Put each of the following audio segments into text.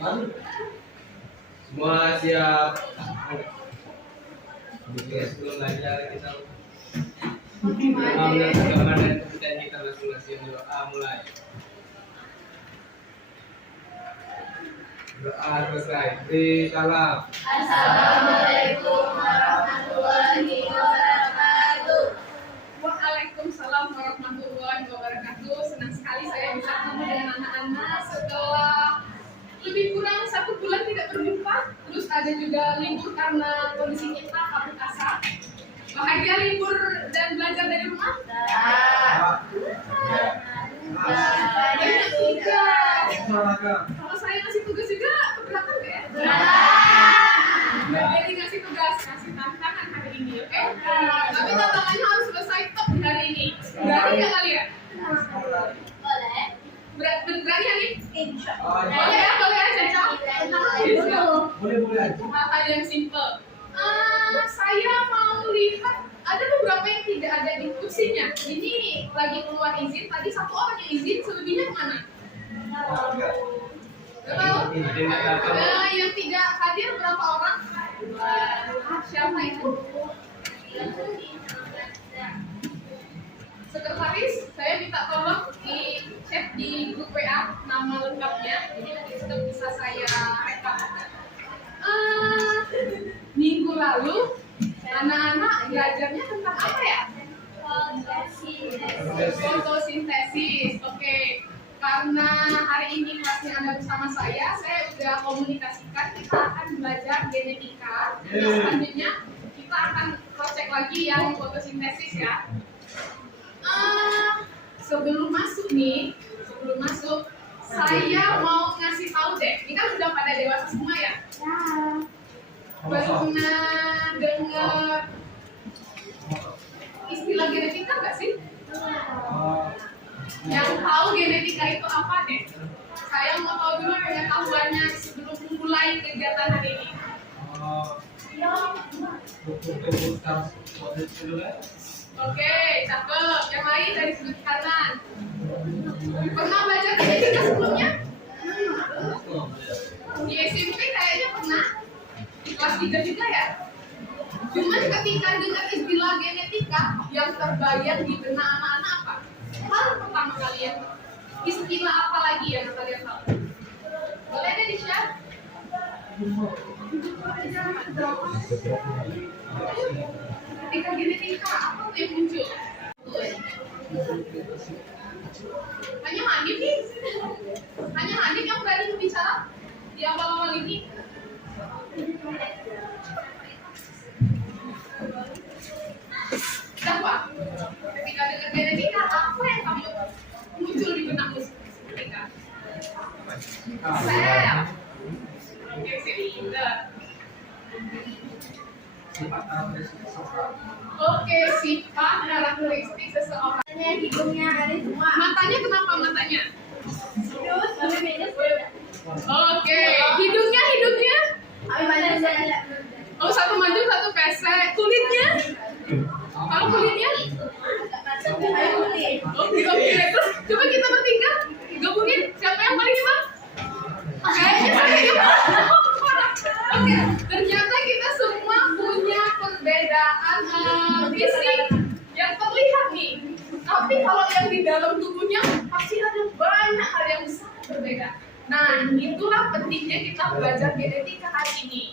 Semua siap. Sebelum belajar kita mengambil agama dan kepercayaan kita masing-masing. Doa mulai. Doa selesai. Beri salam. Assalamualaikum warahmatullahi wabarakatuh. Waalaikumsalam warahmatullahi wabarakatuh. Senang sekali saya bisa ketemu dengan anak-anak setelah lebih kurang 1 bulan tidak berjumpa. Terus ada juga libur karena kondisi kita kabut asap. Bahagia libur dan belajar dari rumah? Banyak tugas. Kalau saya ngasih tugas juga keberatan nggak ya? Jadi ngasih tugas, ngasih tantangan hari ini, oke? Tapi tantangannya harus selesai top di hari ini. Berani nggak kalian? Boleh. Berani hari ini? Insya Boleh ya, boleh ya, Caca? Boleh aja. Hal-hal yang simple. Saya mau lihat ada beberapa yang tidak ada di kursinya. Ini lagi keluar izin. Tadi 1 orang yang izin, selebihnya kemana? Tahu? Yang tidak hadir berapa orang? Siapa itu? Sekretaris, saya minta tolong di chat di grup WA nama lengkapnya. Jadi nanti sudah bisa saya rekam. Minggu lalu anak-anak belajarnya tentang apa ya? Fotosintesis. Oke. Karena hari ini kelasnya Anda bersama saya sudah komunikasikan kita akan belajar genetika. Selanjutnya kita akan cross-check lagi yang fotosintesis ya. Sebelum masuk, saya mau ngasih tahu deh. Ini kan sudah pada dewasa semua ya? Baru pernah dengar istilah genetika nggak sih? Yang tahu genetika itu apa deh? Saya mau tahu dulu pengetahuannya sebelum memulai kegiatan hari ini. Oke, cakep. Yang lain dari sudut kanan. Pernah belajar genetika sebelumnya? Di SMP kayaknya pernah. Di kelas 3 juga ya. Cuman ketika dengar istilah genetika, yang terbayang di benak anak-anak apa? Hal pertama kalian, istilah apa lagi yang kalian tahu? Boleh deh di-share? Ketika genetika, apa tuh yang muncul? Hanya Hanif nih? Hanya Hanif yang berani bicara di awal-awal ini? Siapa? Ketika dengar genetika, apa yang kamu muncul di benakmu ketika? Sel. Oke, silinder. Oke, sifat karakteristik seseorang. Hidungnya ada semua. Matanya kenapa matanya? Terus tapi beda. Oke, hidungnya. Tapi banyak saya. Oh, satu maju, satu pesek. Kulitnya? Kalau kulitnya? Ayo putih. Oke. Terus coba kita bertiga gabungin siapa yang paling hebat? Kayaknya saya hebat. Oke, ternyata kita semua punya perbedaan fisik yang terlihat nih. Tapi kalau yang di dalam tubuhnya pasti ada banyak hal yang sangat berbeda. Nah, itulah pentingnya kita belajar genetika hari ini.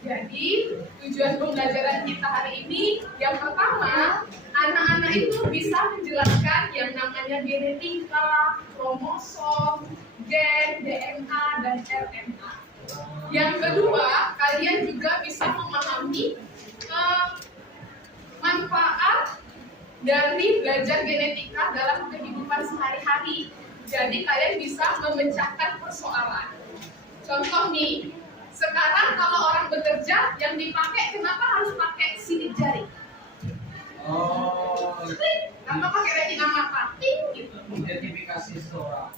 Jadi, tujuan pembelajaran kita hari ini, yang pertama, anak-anak itu bisa menjelaskan yang namanya genetika, kromosom, gen, DNA, dan RNA. Yang kedua, kalian juga bisa memahami manfaat dari belajar genetika dalam kehidupan sehari-hari. Jadi kalian bisa memecahkan persoalan. Contoh nih, sekarang kalau orang bekerja yang dipakai kenapa harus pakai sidik jari? Kenapa pakai retina mata? Gitu. Identifikasi seseorang.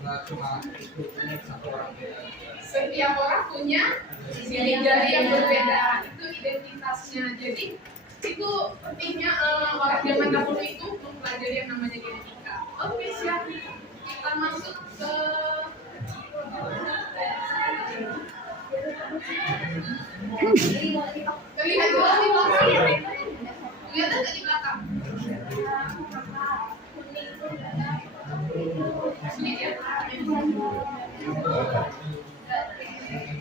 Nggak cuma itu punya satu orang beda. Setiap orang punya sidik jari yang berbeda. Itu identitasnya. Jadi itu pentingnya orang zaman dahulu itu mempelajari yang namanya genetika. Oke, siap. Kita masuk ke Terlihat jelas di belakang. Kelihatan nggak di belakang? Sulit ya?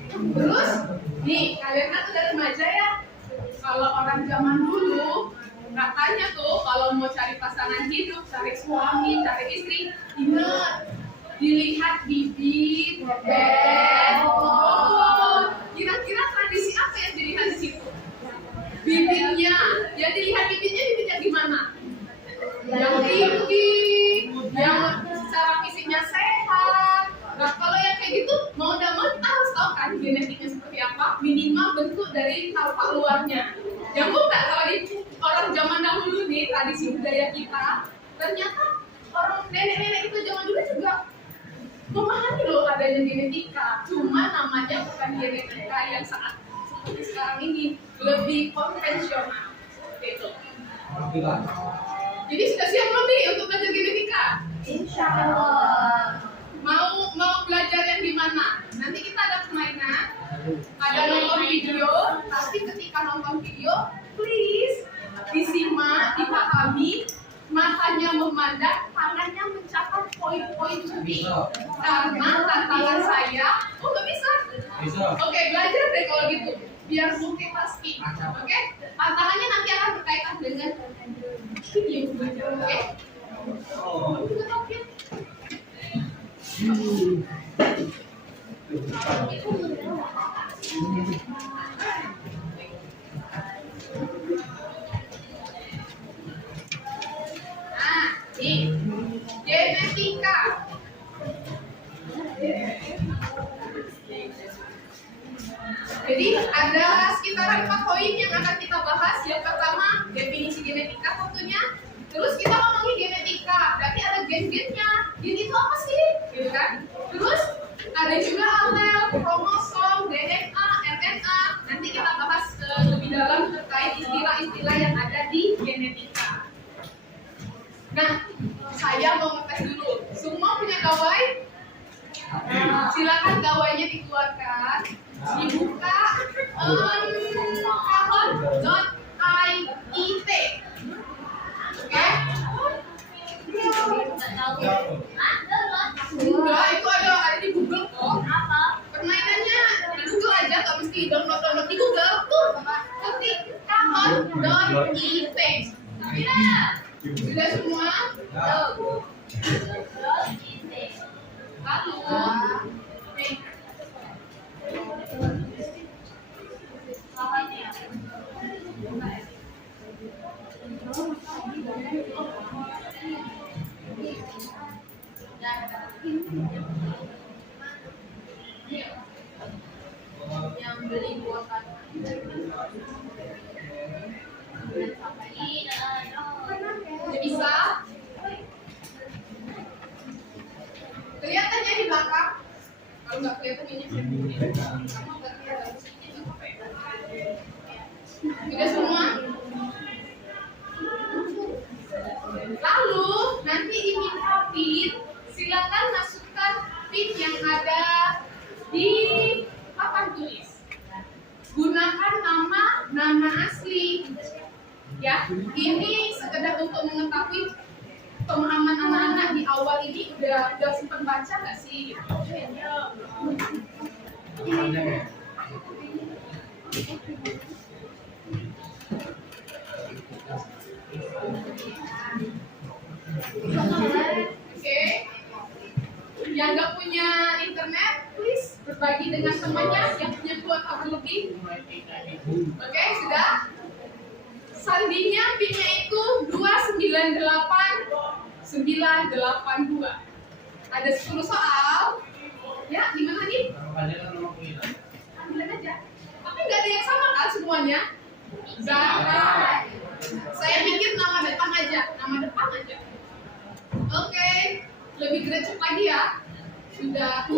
Terus, nih kalian kan udah remaja ya. Kalau orang zaman dulu, katanya tuh kalau mau cari pasangan hidup, cari suami, cari istri, ingat dilihat bibit, kira-kira tradisi apa yang dilihat di situ? Bibitnya, ya dilihat bibitnya gimana? Yang tinggi, yang secara fisiknya sehat. Nah kalau yang kayak gitu, mau tidak mau kita harus tahu kan genetiknya seperti apa, minimal bentuk dari tampak luarnya. Yang bukan kalau di orang zaman dahulu nih, tradisi budaya kita, ternyata orang nenek-nenek itu zaman dulu juga memahami loh adanya genetika, cuma namanya bukan genetika yang saat seperti sekarang ini, lebih konvensional seperti itu. Jadi sudah siap belum nih untuk belajar genetika? Insya Allah. Mau belajar yang di mana? Nanti kita ada permainan, ada nonton video, tapi ketika nonton video, please disimak, dipahami. Matanya memandang, tangannya mencapai poin-poin studi. Karena tantangan saya, nggak bisa. Oke, belajar deh kalau gitu. Biar multitasking. Oke, tantangannya nanti akan berkaitan dengan video belajar. Oke. Nih, genetika. Jadi ada sekitar 4 poin yang akan kita bahas. Yang pertama, definisi genetika tentunya. Terus kita ngomongin genetika, berarti ada gen-gennya. Gen itu apa sih? Gitu kan? Terus ada juga alel, kromosom, DNA, RNA. Nanti kita bahas lebih dalam terkait istilah-istilah yang ada di genetika. Nah, saya mau ngetes dulu. Semua punya gawai? Silakan gawainya dikeluarkan, dibuka kahon.it. Oke? Enggak, itu ada di Google kok. Permainannya di Google aja, nggak mesti download di Google. Tuh, ketik kahon.it. Sudah semua? Lalu, yang beli buatan bisa kelihatannya di belakang. Kalau nggak kelihatan ini kamu nggak kelihatan. Sudah semua? Lalu nanti diminta pin, silakan masukkan pin yang ada di papan tulis. Gunakan nama asli. Ya, ini sekedar untuk mengetahui pemahaman anak-anak di awal ini udah sempat baca nggak sih? Oke. Yang nggak punya internet, please berbagi dengan temannya yang punya kuota berlebih. Oke, sudah. Sandinya pinnya itu 298982. Ada 10 soal. Ya, gimana nih? Ambil aja. Tapi nggak ada yang sama kan semuanya? Zara. Saya pikir nama depan aja. Oke. Lebih gercep lagi ya. Sudah.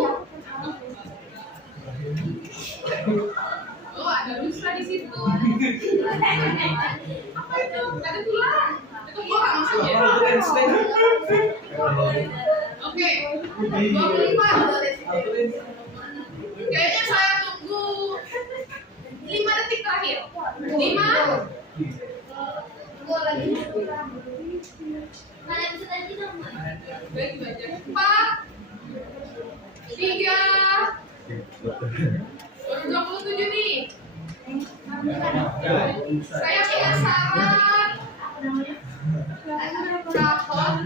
Oh, ada lusa di situ. Apa itu? Ada tulang. Itu orang maksudnya. Oke. 25. Kayaknya saya tunggu 5. Gua lagi. Mana bisa tadi dong? Baik baca. 4, 3, baru 27 nih. Saya punya saran. Rapor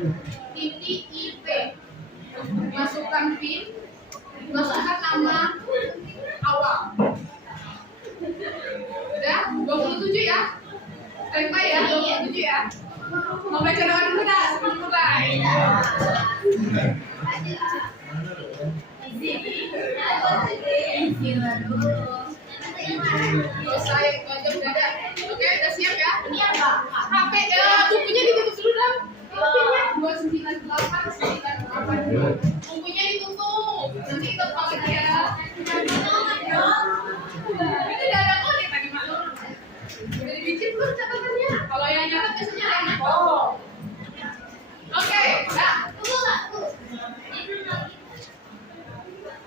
titik IP. Masukkan PIN, masukkan nama awal. Udah, 27 ya. Terima ya, 27 ya. Mau baca doa dulu dah sebelum mulai. Selesai baca udah ada. Oke, udah siap ya? Ini apa? HP bukunya ditutup dulu dong. HP-nya 298 bukunya ditutup. Nanti kita pamit ya. Itu udah ada kode tadi malam. Udah dibikin belum catatannya? Kalau yang nyatat biasanya enak. Oke, dah. Tunggu nggak?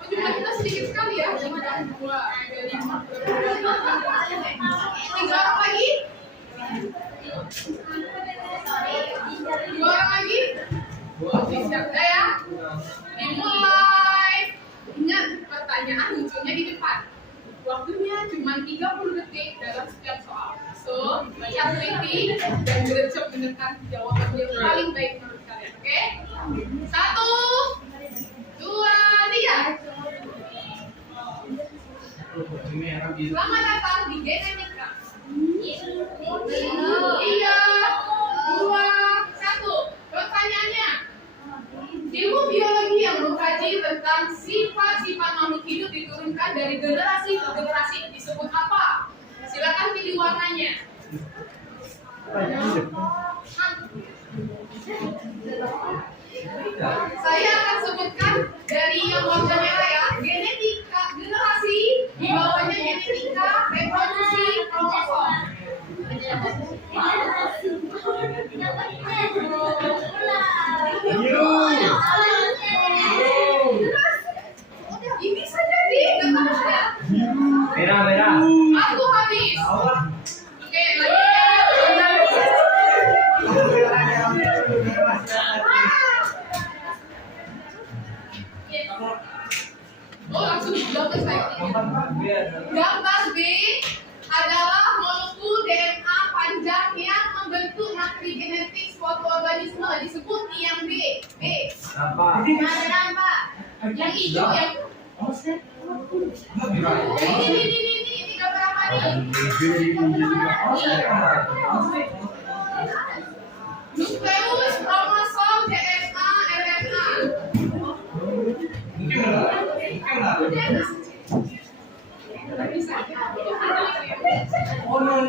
Jumlah kita sedikit sekali ya. 5 dan 2, 5. 3 orang lagi. 2 orang lagi. Siap dah ya. Dimulai. Ingat pertanyaan munculnya di depan. Waktunya cuma 30 detik dalam setiap soal. So, baca teliti dan berucap menekan jawaban yang paling baik menurut kalian. Oke? 1, 2, 3. Selamat datang di Genetika. 3, 2, 1. Pertanyaannya, ilmu biologi yang mengkaji tentang sifat-sifat makhluk hidup diturunkan dari generasi ke generasi disebut apa? Silakan pilih warnanya. Saya akan sebutkan dari yang warna merah ya. Genetika, generasi, di bawahnya genetika, reproduksi, kromosom. Ini saja di Merah. aku habis. Oke, lagi. Oh, langsung dijawab saya. Gambar B adalah molekul DNA panjang yang membentuk materi genetik suatu organisme disebut yang B. B. Apa? Mana Pak? Yang hijau yang ini gambar apa nih? Nukleus, kromosom, DNA, RNA. Oh, no,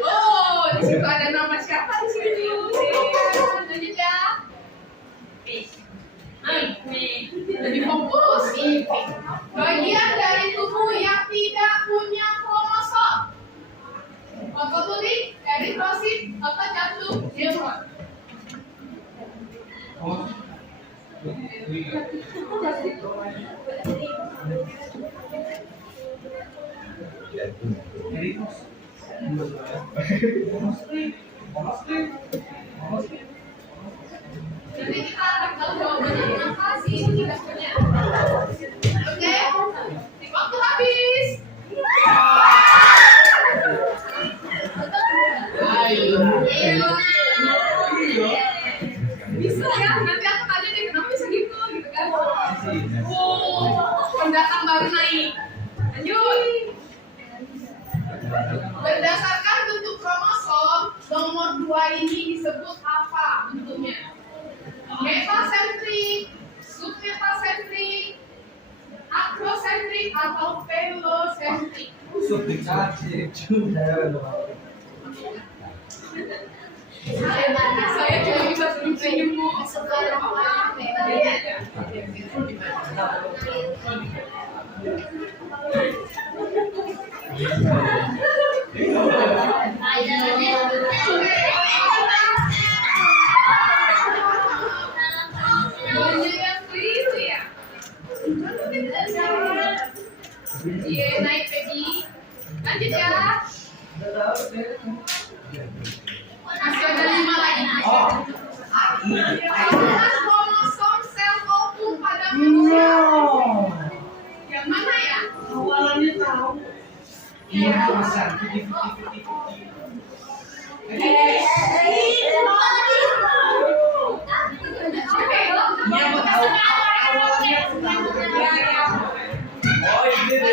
Oh, di situ ada nama siapa di sini? Lanjut ya. Lebih fokus. Bagian dari tubuh yang tidak punya kromosom. Fototulik, eritrosit, otot jantung, neuron. Jadi kita akan tahu jawabannya dengan pasti tidak punya. Oke, waktu habis. Bisa ya, nanti aku tanya deh kenapa bisa gitu kan? Pendatang baru naik. Lanjut. Berdasarkan bentuk kromosom, nomor 2 ini disebut apa bentuknya? Metasentrik, submetasentrik, akrosentrik, atau pelosentrik? Saya cuma bisa senyum-senyum. Ada Iya, naik baby. Lanjut ya. Masih ada 5 lagi. Apakah kromosom sel ovum pada manusia? Yang mana ya? Awalannya tahu. Iya, besar. Iya, mau tahu awalnya tahu. Oh, ini deh.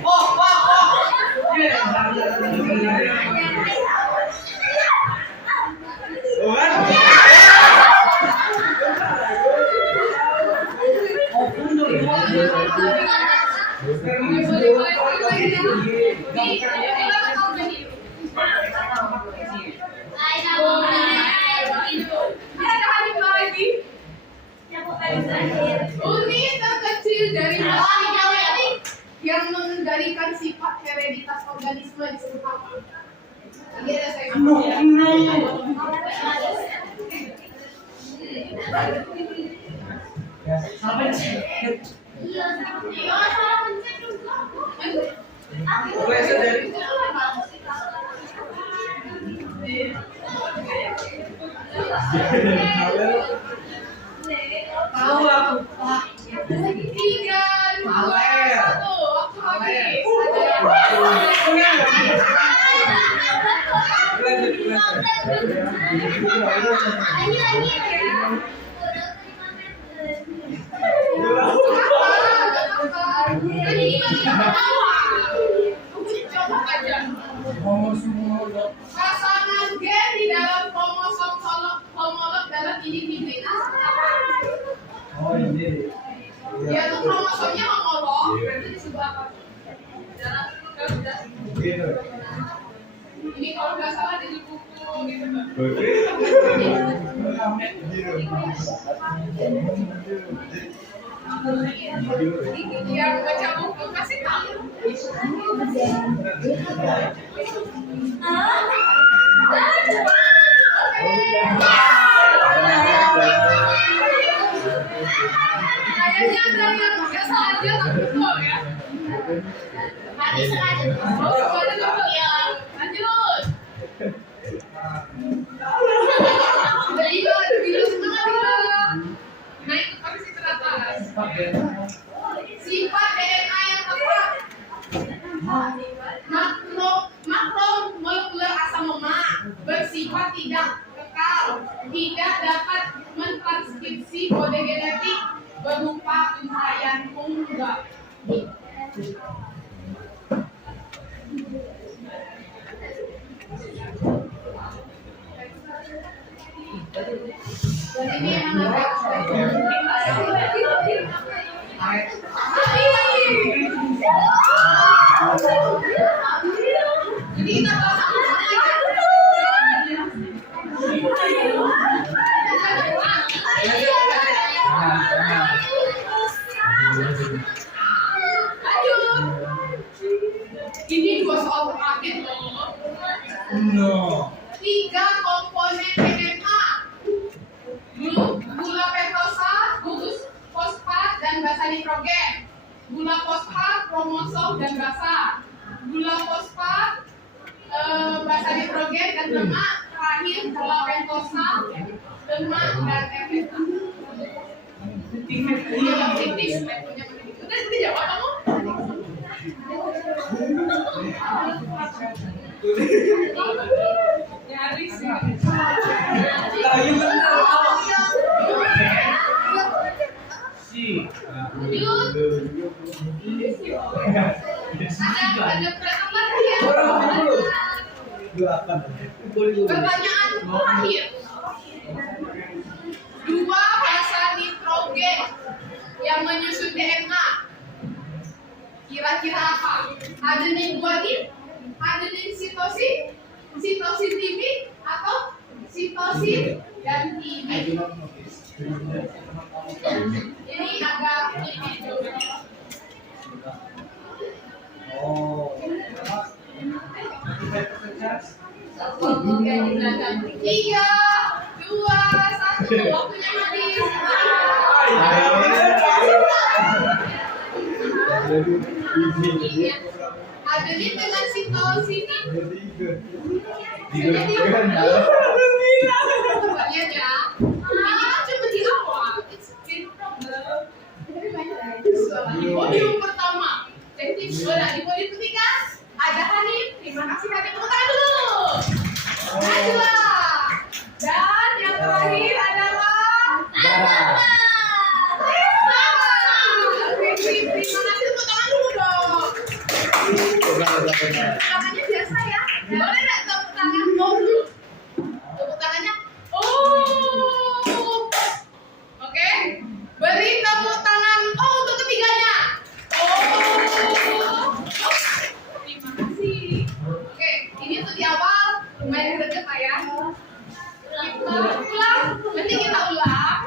Oh. Iya. Unit terkecil dari makhluk yang mengendalikan sifat hereditas organisme disebut apa? Ini ada saya. Apa sih? Iya, salah pencet juga. Biasa dari tahu aku. 3, 2, 1. Waktu habis. Pasangan gen di dalam kromosom homolog dalam individu itu apa? Oh, ini. Yaitu kromosomnya homolog, berarti disebut apa? Ini kalau nggak salah di buku gitu. Yang baca buku kasih tahu. Kayaknya ada yang nggak salah aja tapi betul ya. Mati sengaja. Oh, ada dulu ya. Lanjut. Bila semangat. Naik habis itu atas. Sifat DNA yang tepat. Makromolekuler asam lemak bersifat tidak kekal, tidak dapat mentranskripsi kode genetik berupa untayan tunggal. Dan ini yang jadi kita ini dua soal terakhir loh. No. 3 komponen DNA: gula pentosa, gugus fosfat, dan basa nitrogen. Gula fosfat, kromosom dan basa. Gula fosfat, basa nitrogen dan lemak. Terakhir gula pentosa, lemak dan efek. Udah jawab kamu? Nyaris. Lagi bener. Si. Ada pertanyaan ya? Pertanyaan terakhir. 2 basa nitrogen yang menyusun DNA. Kira-kira apa? Adenin guanin, adenin sitosin, sitosin timik, atau sitosin dan timik? Ini agak ini juga. Oh. 3, 2, 1, waktunya habis. Adenin dengan situ sini. Tiga. Coba lihat ya. Ini kan cuma di awal. It's been problem. Podium pertama. Teknik bola di podium ketiga ada Hanif. Terima kasih Hanif. Tepuk tangan dulu. Najwa. Dan yang terakhir adalah Zara. Oke, terima kasih. Tepuk tangan dulu dong. Tangannya biasa ya. Boleh nggak tepuk tangan? Mau dulu. Tepuk tangannya. Oh. Oke. Beri tepuk tangan. Oh, untuk ketiganya. Oh. Terima kasih. Oke, ini untuk di awal. Lumayan greget lah ya. Kita ulang. Nanti kita ulang.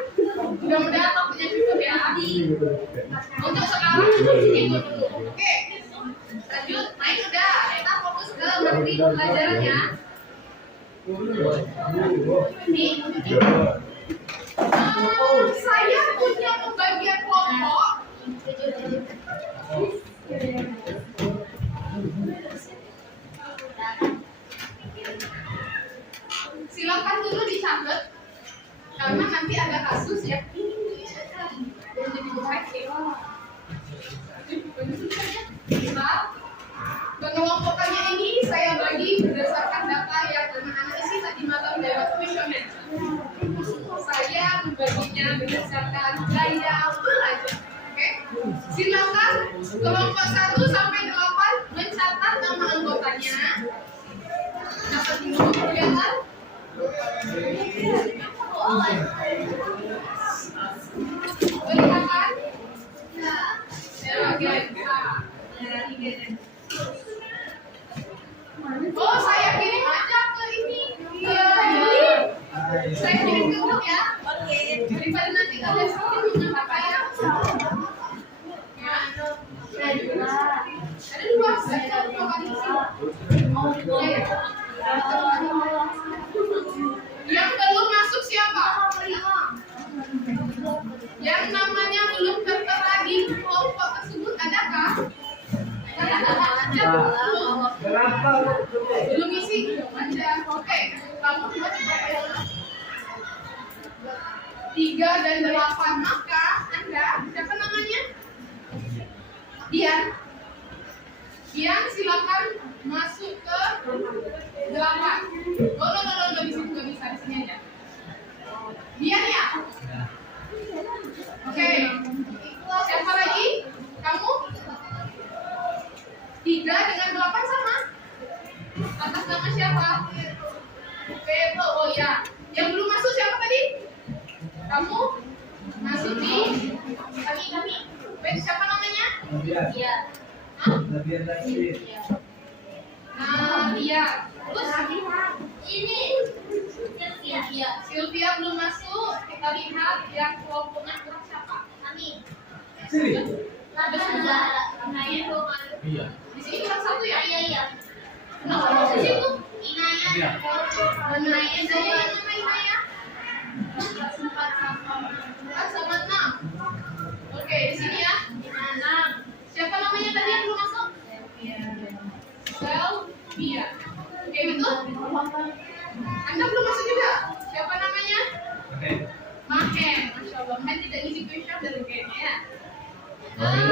Mudah-mudahan waktunya cukup ya. Untuk sekarang cukup segitu dulu. Oke. Lanjut, main udah. Kita fokus ke materi pelajarannya. Ini. Saya punya pembagian kelompok. Silakan dulu dicatat karena nanti ada kasus yang jadi baik ya. Pengelompokannya ini saya bagi berdasarkan data yang anak-anak isi tadi malam lewat kuesioner. Saya membaginya berdasarkan gaya belajar. Oke, silakan kelompok 1 sampai 8 mencatat nama anggotanya. Dapat dulu kelihatan. Kelihatan? Ya, oke. Oh, saya kirim aja ke ini. Iya. Saya kirim ke grup ya. Oke. Daripada nanti kalian sendiri punya apa ya? Ada dua. Saya dua kali sih. Yang belum masuk siapa? Yang namanya belum tertera di kelompok tersebut adakah? Belum isi? Ada. Oke. Kamu buat berapa yang 3 dan 8. Maka Anda, siapa namanya? Dian. Dian silakan masuk ke 8. No, di situ nggak bisa, di sini aja. Dian ya? Oke. Siapa lagi? Kamu? 3 dengan 8 sama? Atas nama siapa? Pedro, oh ya. Yang belum masuk siapa tadi? Kamu? Masuk di? Kami. Siapa namanya? Iya. Hah? Nah, iya. Terus ini Sylvia belum masuk. Kita lihat yang kelompoknya kurang siapa? Kami. Iya. Di sini kurang satu ya? Iya. Kenapa di situ? Inaya. Inaya. Saya nama Inaya. 4 sama 6. Oke, di sini ya. 6. Siapa namanya tadi yang belum masuk? Sylvia. Oke, betul? Anda belum masuk juga? Siapa namanya? Mahen. Masya Allah, Mahen tidak ngisi question dari kayaknya ya. Mahen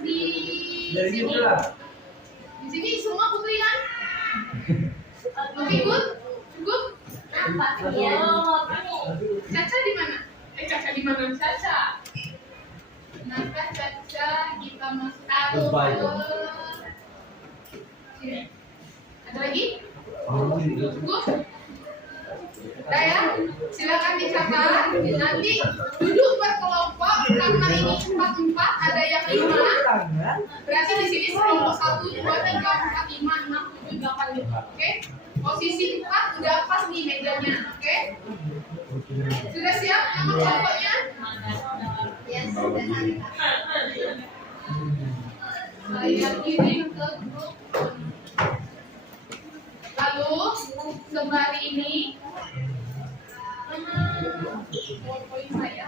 di sini. Di sini semua putri kan? Oke, good? Iya. Caca di mana? Caca di mana? Caca. Maka Caca kita masuk ke sini. Ada lagi? Cukup? Udah ya? Silakan dicatat. Nanti duduk berkelompok karena ini 4 ada yang 5. Berarti di sini kelompok 1, 2, 3, 4, 5, 6, 7, 8 gitu. Oke? Posisi 4 udah pas nih mejanya. Oke? Sudah siap nama kelompoknya? Yes, saya kirim ke grup. Lalu sebar ini poin saya.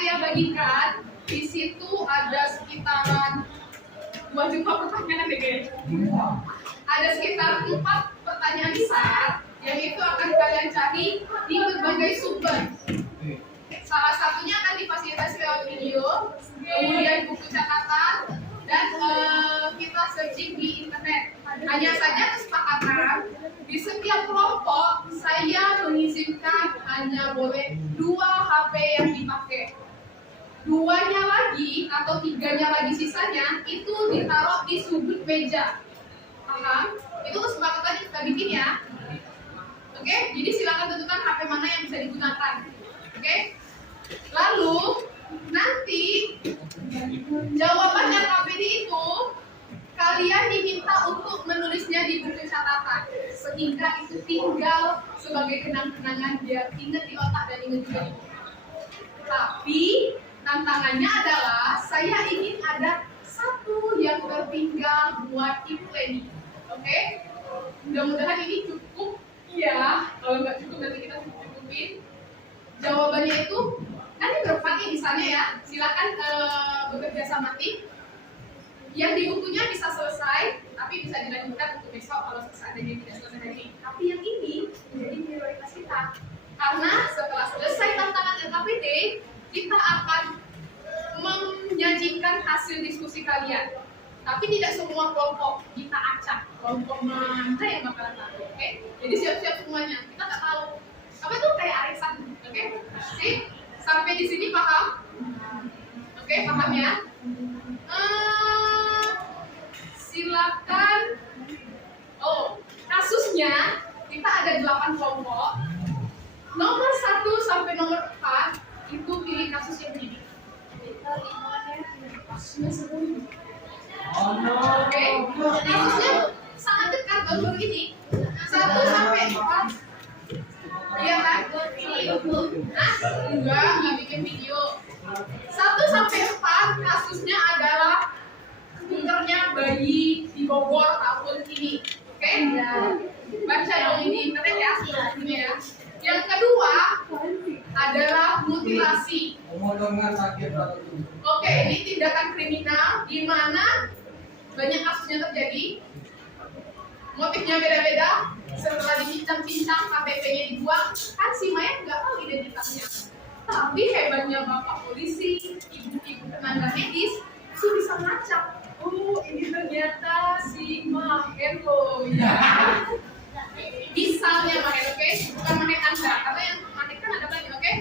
saya bagikan, di situ ada sekitaran 2 juta pertanyaan deh kayaknya. Ada sekitar 4 pertanyaan besar yang itu akan kalian cari di berbagai sumber. Salah satunya akan difasilitasi lewat video, kemudian buku catatan, dan kita searching di internet. Hanya saja kesepakatan di setiap kelompok saya mengizinkan hanya boleh 2 HP yang dipakai. 2-nya lagi atau 3-nya lagi sisanya itu ditaruh di sudut meja. Paham? Itu kesepakatan yang kita bikin ya. Oke, jadi silakan tentukan HP mana yang bisa digunakan. Oke. Lalu nanti jawaban yang KPD itu kalian diminta untuk menulisnya di buku catatan, sehingga itu tinggal sebagai kenang-kenangan biar ingat di otak dan ingat juga di buku. Tapi tantangannya adalah saya ingin ada 1 yang tertinggal buat Ibu Leni. Oke? Mudah-mudahan ini cukup ya. Kalau nggak cukup nanti kita cukupin. Jawabannya itu nanti berpakai di sana ya. Silakan bekerja sama tim. Yang di bukunya bisa selesai, tapi bisa dilanjutkan untuk besok kalau seandainya tidak selesai hari ini. Tapi yang ini menjadi prioritas kita. Karena setelah selesai tantangan LKPD, kita akan menyajikan hasil diskusi kalian. Tapi tidak semua kelompok kita acak. Kelompok mana yang bakalan tahu, oke? Jadi siap-siap semuanya. Kita nggak tahu. Apa itu kayak arisan, oke? Sip? Sampai di sini paham? Oke, paham ya? Silakan. Oh, kasusnya kita ada 8 kelompok. Nomor 1 sampai nomor 4 itu pilih kasus yang begini. Oke, kasusnya sangat dekat baru ini. 1 sampai 4. Iya kan? Nah, enggak bikin video. 1 sampai 4 kasusnya adalah bunkernya bayi di Bogor tahun ini. Oke? Baca dong ini internet ya. Ini ya. Yang kedua adalah mutilasi. Oke, ini tindakan kriminal di mana banyak kasusnya terjadi. Motifnya beda-beda. Setelah dicincang-cincang, KTP-nya dibuang, kan si mayat nggak tahu identitasnya. Tapi hebatnya bapak polisi, ibu-ibu tenaga medis, itu bisa ngacak. Oh, ini ternyata si Mahen loh, ya. Misalnya Mahen, oke? Bukan Mahen Anda, karena yang Mahen kan ada banyak, oke?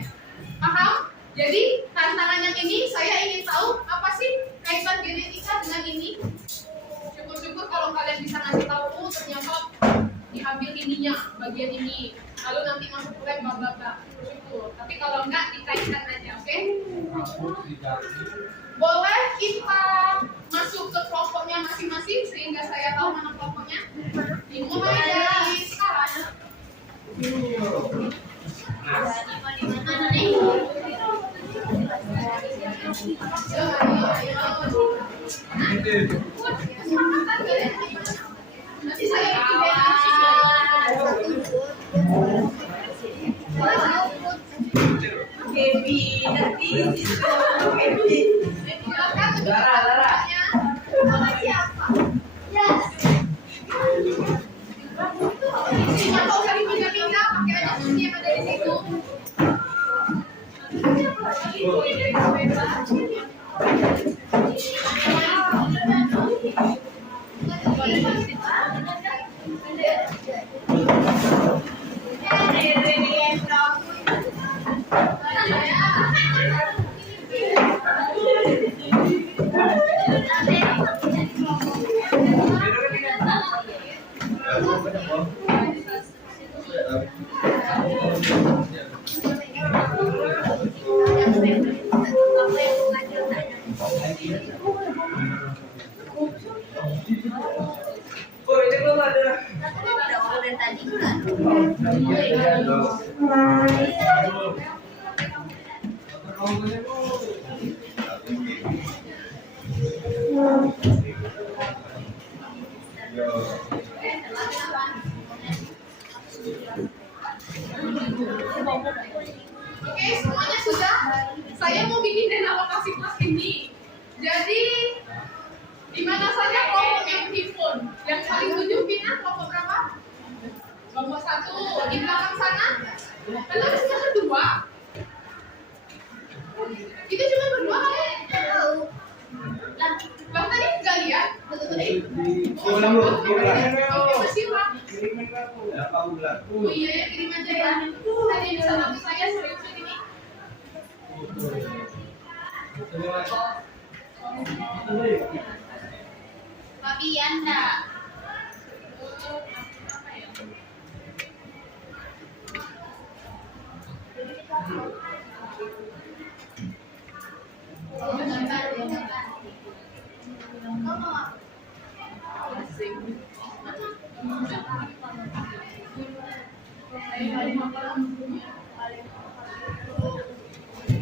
Paham? Jadi tantangan yang ini saya ingin tahu apa sih kaitan genetika dengan ini. Syukur-syukur kalau kalian bisa ngasih tahu, oh ternyata diambil ininya, bagian ini, lalu nanti masuk lab bla. Syukur. Tapi kalau enggak dikaitkan aja, oke? Boleh kita masuk ke kelompoknya masing-masing sehingga saya tahu mana kelompoknya. Dimulai dari sekarang. Nanti saya Happy, nanti happy. Lara. Siapa? Yes. Nggak usah dipindah-pindah, pakai aja kunci yang ada di situ. Oh, ini belum ada. Oke, semuanya sudah. Saya mau bikin DNA lokasi kelas ini. Jadi di mana saja kelompok yang handphone. Yang paling tujuh pindah kelompok berapa? Kelompok 1. Di belakang sana. Kan ada cuma berdua. Itu cuma berdua kan? Bang tadi nggak lihat? Oke, masih ulang. Oh iya ya, kirim aja ya. Tadi bisa bantu saya serius ini. Tapi Yanda.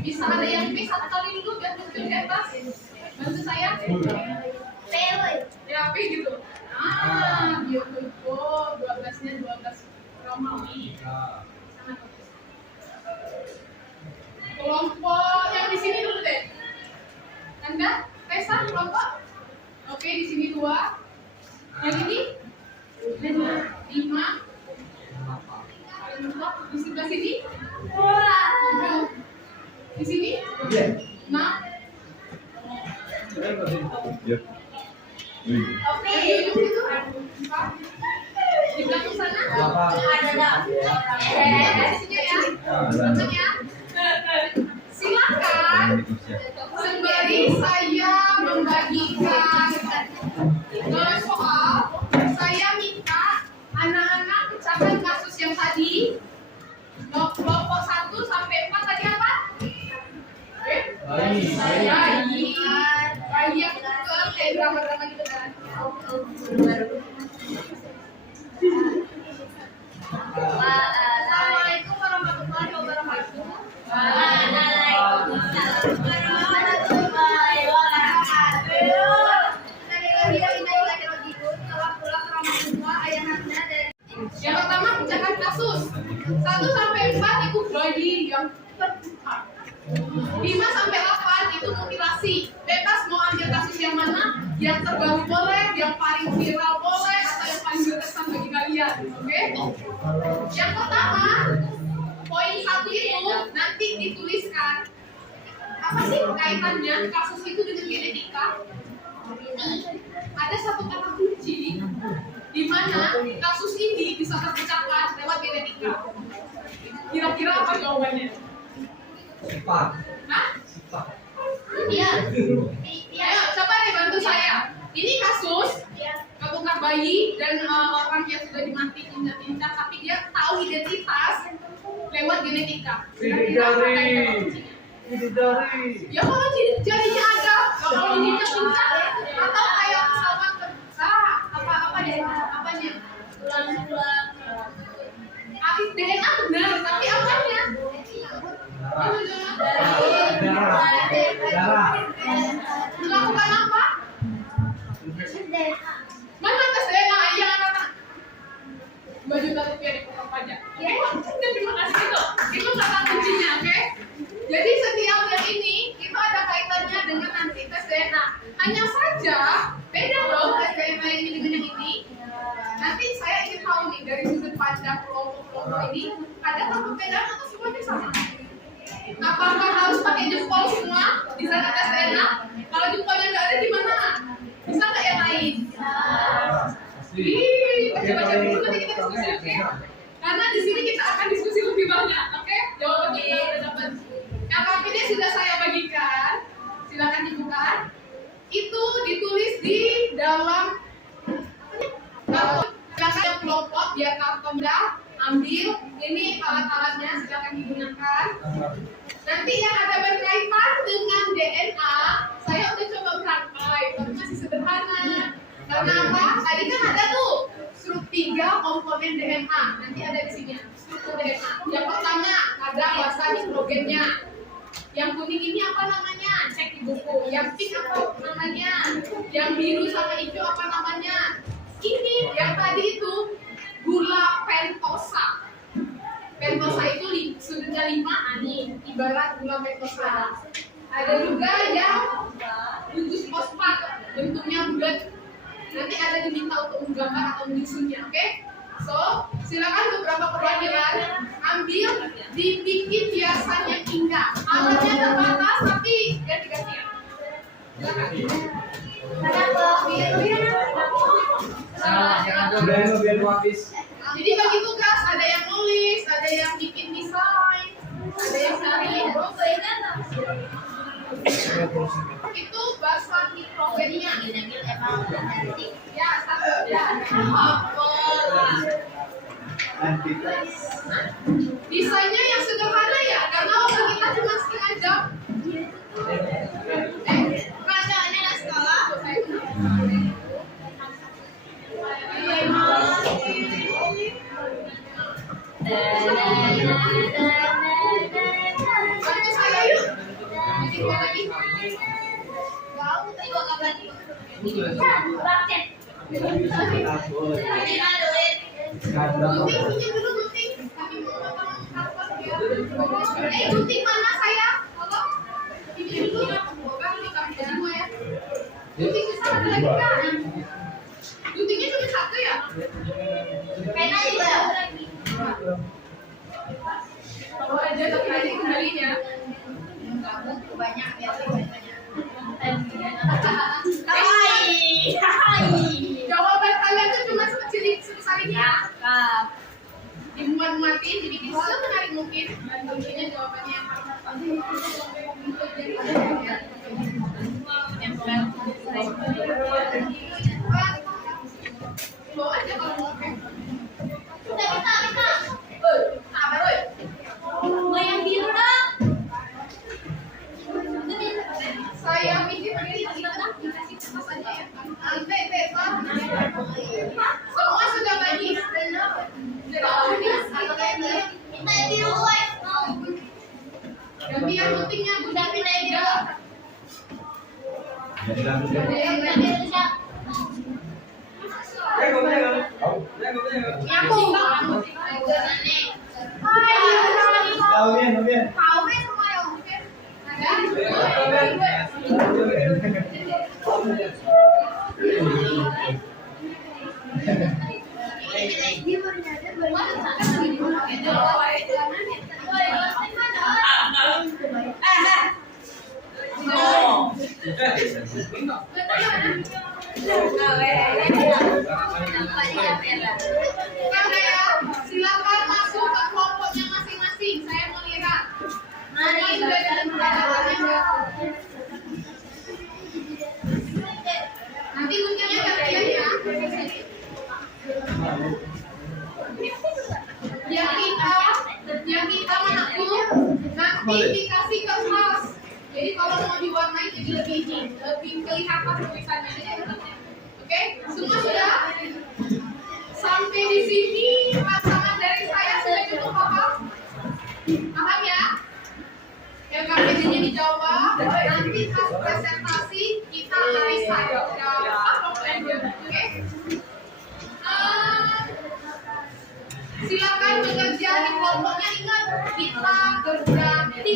Bisa ada yang B satu kali dulu biar muncul di atas. Bantu saya. Ya, B gitu. Ah, beautiful. 12-nya 12 Romawi. Kelompok yang di sini dulu deh. Anda, Tessa, kelompok. Oke, di sini 2. Yang ini 5. Di sebelah sini 7. Di sini 6. Oke, itu 4. Di belakang sana posisinya ya. Contohnya, silakan sembari saya membagikan soal, saya minta anak-anak pecahkan kasus yang tadi. Kelompok 1 sampai 4 tadi apa? Bayi yang kecil kayak drama-drama gitu kan. Assalamualaikum warahmatullahi wabarakatuh. Waalaikumsalam warahmatullahi wabarakatuh. Yang pertama pecahkan kasus 1 sampai 4 itu bayi yang terbuka. 5 sampai 8 itu mutilasi. Bebas mau ambil kasus yang mana, yang terbaru boleh, yang paling viral boleh, atau yang paling berkesan bagi kalian. Oke? Yang pertama, poin 1 itu nanti dituliskan apa sih kaitannya kasus itu dengan genetika. Ada satu kata kunci di mana kasus ini bisa terpecahkan lewat genetika. Kira-kira apa jawabannya? Sifat. Hah? Sifat. Iya. Ayo, coba deh bantu saya. Ini kasus kebukaan bayi dan orang yang sudah dimati injak-injak, tapi dia tahu identitas lewat genetika. Kira-kira apa kaitan kuncinya? Ya kalau jadinya ada, kalau injak-injak atau kayak pesawat terbang, apa deh? Apanya? Tulang-tulang. Habis DNA benar, tapi apanya? Darah. Melakukan apa? Mana tes DNA yang anak-anak? 2 juta rupiah dipotong pajak. Terima kasih itu kata kuncinya, oke? Jadi setiap yang ini itu ada kaitannya dengan nanti tes DNA. Hanya saja beda dong tes DNA ini dengan yang ini. Nanti saya ingin tahu nih dari sudut pandang kelompok-kelompok ini, adakah perbedaan atau semuanya sama? Apakah harus pakai jempol semua bisa tes DNA? Kalau jempolnya nggak ada gimana? Bisa nggak yang lain? Baca-baca dulu nanti kita diskusi, oke? Karena di sini kita akan diskusi lebih banyak, oke? Jawabannya udah dapat. KKP-nya sudah saya bagikan, silakan dibuka. Itu ditulis di dalam karton kelompok biar karton dah ambil. Ini alat-alatnya silakan digunakan. Nanti yang ada berkaitan dengan DNA, saya udah coba berangkai, tapi masih sederhana. Karena apa? Tadi kan ada tuh struktur 3 komponen DNA. Nanti ada di sini struktur DNA. Yang pertama ada masa nitrogennya. Yang kuning ini apa namanya? Cek di buku. Yang pink apa namanya? Yang biru sama hijau apa namanya? Ini yang tadi itu gula pentosa. ada 5 nih, ibarat gula metosa. Ada juga yang bungkus fosfat, bentuknya bulat. Nanti ada diminta untuk menggambar atau menyusunnya, oke? So, silakan beberapa perwakilan ambil, dibikin hiasannya indah. Alatnya terbatas, tapi ganti-gantian. Jadi bagi tugas, ada yang nulis, ada yang bikin desain, ada yang cari itu bahasa mikrofoninya. Ya, satu ya. Desainnya yang sederhana ya, karena waktu kita cuma setengah jam. Pelajarannya ada sekolah. Bantu saya yuk. Bikin lagi. Wow, tadi gua kabar nih. Raket. Gunting dulu gunting. Kami mau potong karpet ya. Gunting mana saya? Halo. Ini dulu ya. Bukan dulu kami semua ya. Gunting bisa ada lagi kan? Guntingnya cuma satu ya? Pena juga lagi. Bawa aja tapi nanti kembalinya. Kamu banyak ya. Jawaban kalian tuh cuma sebesar ini ya. Dimuat-muatin, dibikin semenarik mungkin. Dan kuncinya jawabannya yang bawa aja kalau mau. Kita. Sabar, oi. Mau yang biru dong. Saya mikir dikasih kertas aja ya. Semua sudah bagi. Kita yang biru, oi. Yang biar guntingnya udah pindah juga. Silakan masuk ke kelompoknya masing-masing. Saya mau lihat. Mari nanti guntingnya gantian ya. Yang kita mengaku nanti dikasih kertas. Jadi kalau mau diwarnai jadi lebih kelihatan tulisannya. Oke, semua sudah? Sampai di sini pasangan dari saya sudah cukup paham? Paham ya? Yang KPJ-nya dijawab, nanti pas presentasi kita analisa. Oke? Silakan bekerja di kelompoknya. Ingat, kita berganti.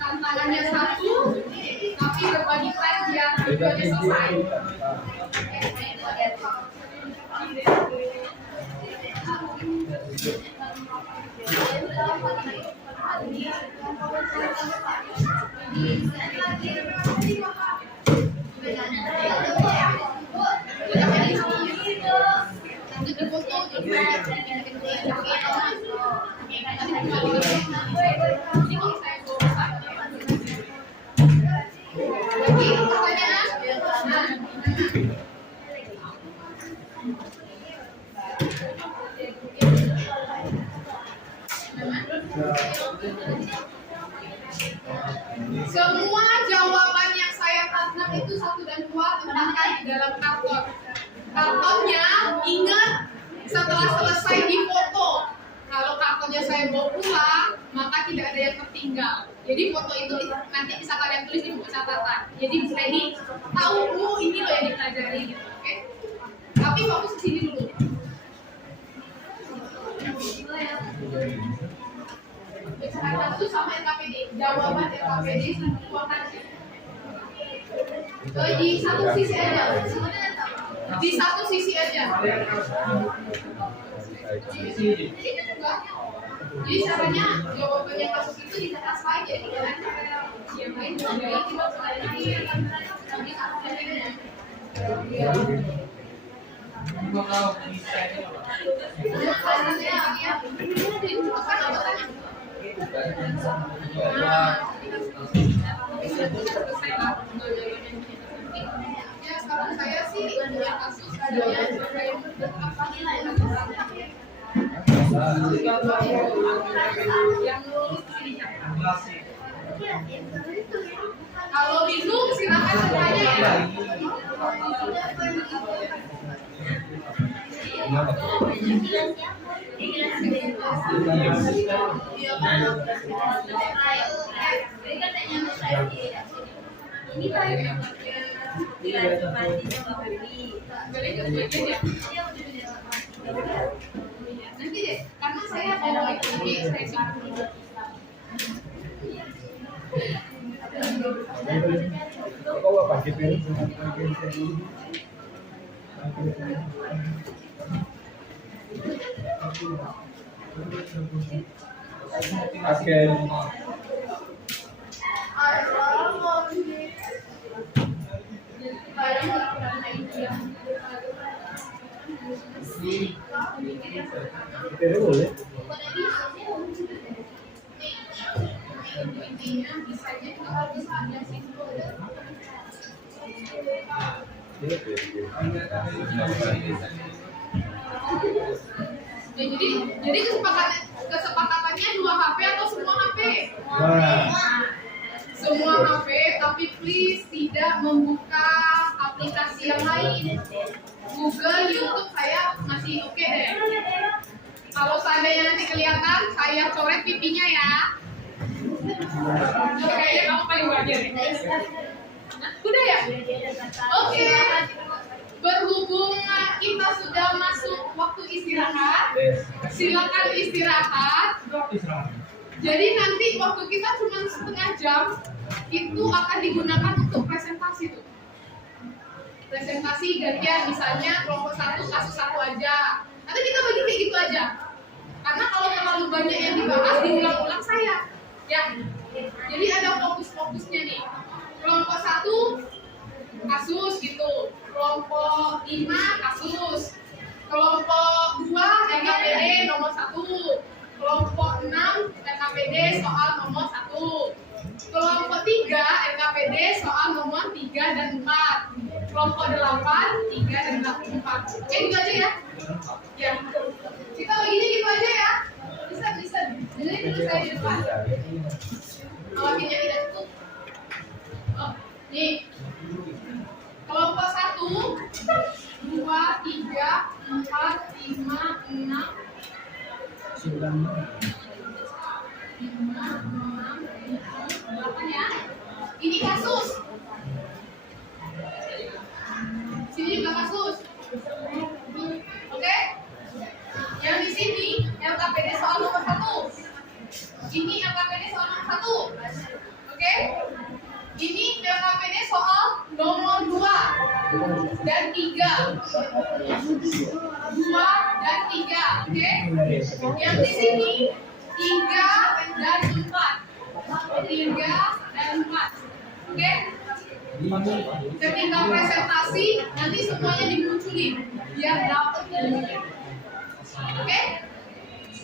Tantangannya satu, tapi berbagi kelas biar tujuannya selesai. Semua jawaban yang saya tangkap itu 1 dan 2 letakkan di dalam karton. Kartonnya ingat setelah selesai difoto. Kalau kartonnya saya bawa pulang, maka tidak ada yang tertinggal. Jadi foto itu nanti bisa kalian tulis di buku catatan. Jadi Freddy tahu, ini loh yang dipelajari gitu, oke? Tapi fokus ke sini dulu. Kecamatan itu sama LKPD. Jawaban LKPD keluarkannya. Di satu sisi aja. Di satu sisi aja. Ini juga. Jadi caranya jawabannya kasus itu di atas aja, di dalam yang lain juga itu ya sekarang saya sih punya kasus adanya yang kalau bingung silakan bertanya ya. Ini nanti deh, karena saya bawa ini saya jadi kesepakatannya 2 HP atau semua HP? Semua HP, tapi please tidak membuka aplikasi yang lain. Google, YouTube saya masih oke deh. Kalau seandainya nanti kelihatan, saya coret pipinya ya. Kayaknya kamu paling wajar nih. Udah ya? Oke. Berhubung kita sudah masuk waktu istirahat, silakan istirahat. Jadi nanti waktu kita cuma setengah jam, itu akan digunakan untuk presentasi tuh. Presentasi gantian, misalnya kelompok 1 kasus 1 aja. Nanti kita bagi kayak gitu aja. Karena kalau terlalu banyak yang dibahas, diulang-ulang saya. Ya. Jadi ada fokus-fokusnya nih. Kelompok 1 kasus gitu. Kelompok 5 kasus. Kelompok 2 LKPD nomor 1. Kelompok 6 LKPD soal nomor 1. Kelompok 3 LKPD soal nomor 3 dan 4. Kelompok 8 3 dan 4. Oke, gitu aja ya. Ya. Kita baginya gitu aja ya. Bisa. Jadi dulu saya di depan. Awakinya tidak cukup. Oh, nih. Kelompok 1 2 3 4 5 6 8 ya. Ini kasus. Sini juga kasus. Oke? Yang di sini LKPD soal nomor 1. Ini LKPD soal nomor 1. Oke? Ini LKPD soal nomor 2 dan 3. 2 dan 3. Oke? Yang di sini 3 dan 4. 3 dan 4. Oke? Ketika presentasi nanti semuanya dimunculin biar dapat ilmunya. Oke?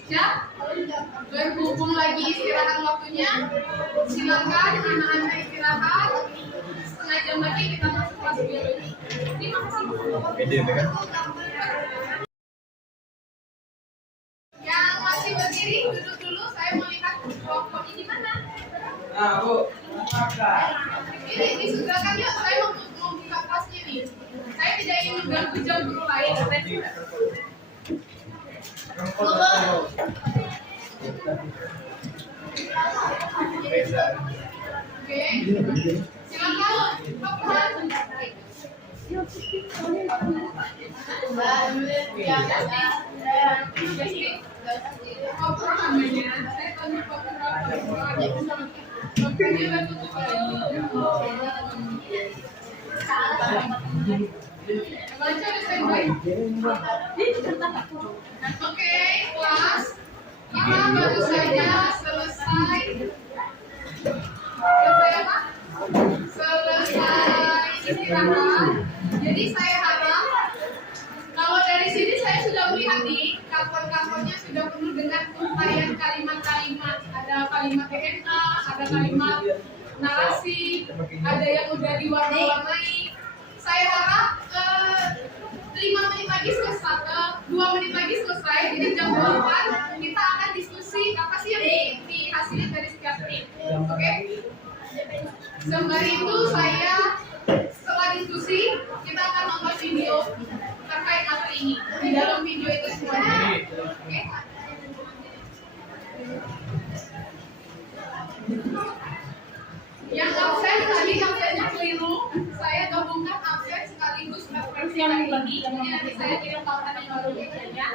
Siap? Berhubung lagi istirahat waktunya, silakan anak-anak istirahat. Setengah jam lagi kita masuk kelas biologi. Ini yang masih berdiri duduk dulu. Saya mau lihat kelompoknya di mana. Bu. Ini disegerakan yuk. Saya mau buka kelasnya nih. Saya tidak ingin mengganggu jam guru lain. Oke, silakan. Papan. Baca standby. Oke, kelas. Kita baru saja selesai. Selesai apa? Selesai istirahat. Jadi saya harap kalau dari sini saya sudah melihat nih karton-kartonnya sudah penuh dengan untayan kalimat-kalimat. Ada kalimat DNA, ada kalimat narasi, ada yang udah diwarna-warnai. Saya harap 5 menit lagi selesai, 2 menit lagi selesai. Jadi jam 8 kita akan diskusi apa sih yang dihasilkan dari setiap tim. Oke? Sembari itu saya setelah diskusi kita akan nonton video terkait materi ini. Di dalam video itu semuanya. Oke? Yang absen tadi absennya keliru. Saya gabungkan absen sekaligus referensi lagi. Jadi nanti saya kirim pautan yang baru ya.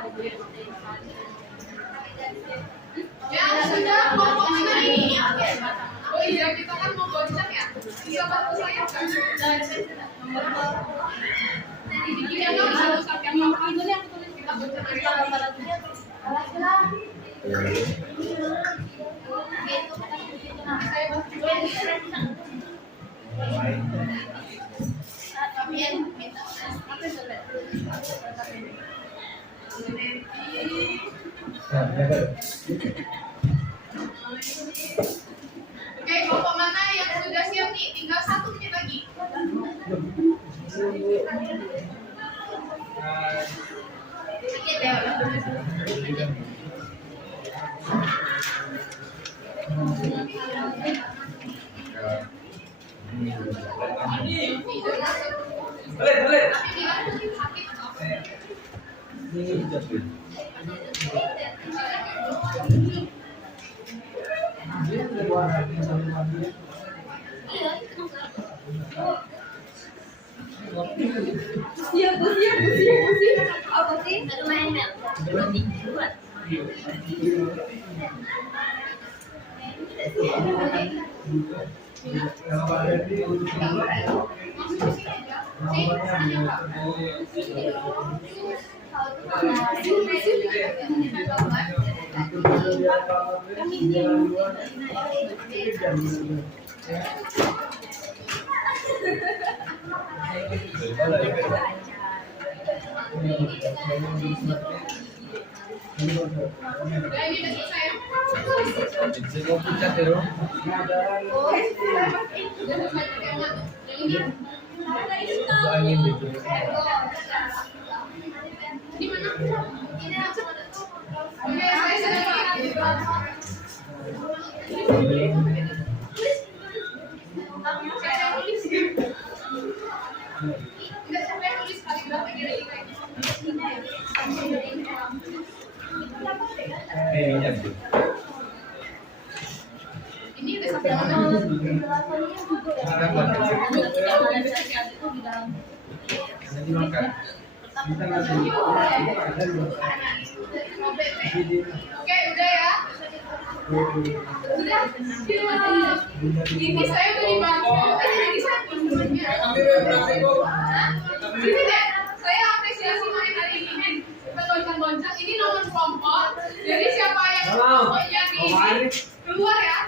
Yang sudah ngomong ini. Oh iya, kita kan mau bonceng ya. Bisa bantu saya kan? Jadi kita nggak bisa usap yang apa itu yang kita bonceng aja. Oke, kelompok mana yang sudah siap nih? Tinggal 1 menit lagi. Apa sih? Satu main Mel. Ini udah sampai mana? Oke, udah ya. Sudah. Ini saya udah dibantu. Ini saya penunjuknya. Ini deh. Saya apresiasi main hari ini. Kita goncang-goncang. Ini nomor kelompok. Jadi siapa yang kelompoknya di keluar ya?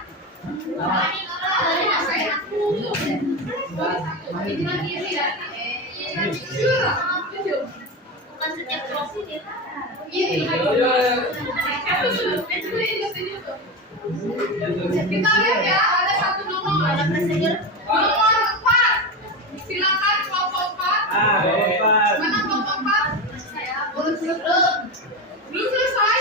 Saya aku. Ini nanti ya. Bukan setiap kelompok dia. Kita lihat ya, ada satu nomor. Nomor 4. Silakan kelompok 4. Mana kelompok 4? Belum selesai?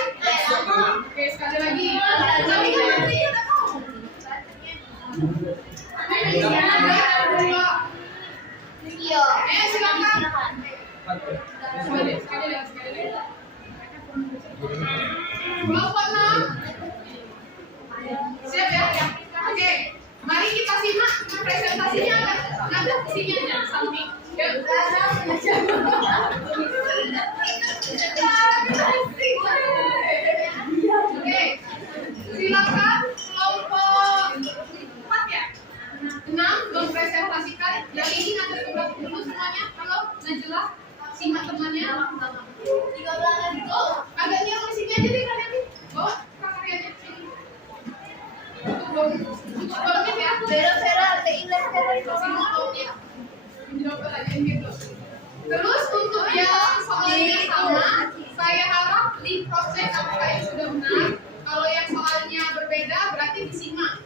Oke, sekali lagi. Tapi kan nanti udah tahu. Silakan. Sekali lagi. Kelompok 6. Siap ya? Oke, mari kita simak presentasinya. Ada sininya samping. Oke, silakan kelompok Semua maunya menjawab pertanyaan gitu. Terus untuk yang soalnya sama, saya harap diproses apakah itu sudah benar. Kalau yang soalnya berbeda berarti disimak.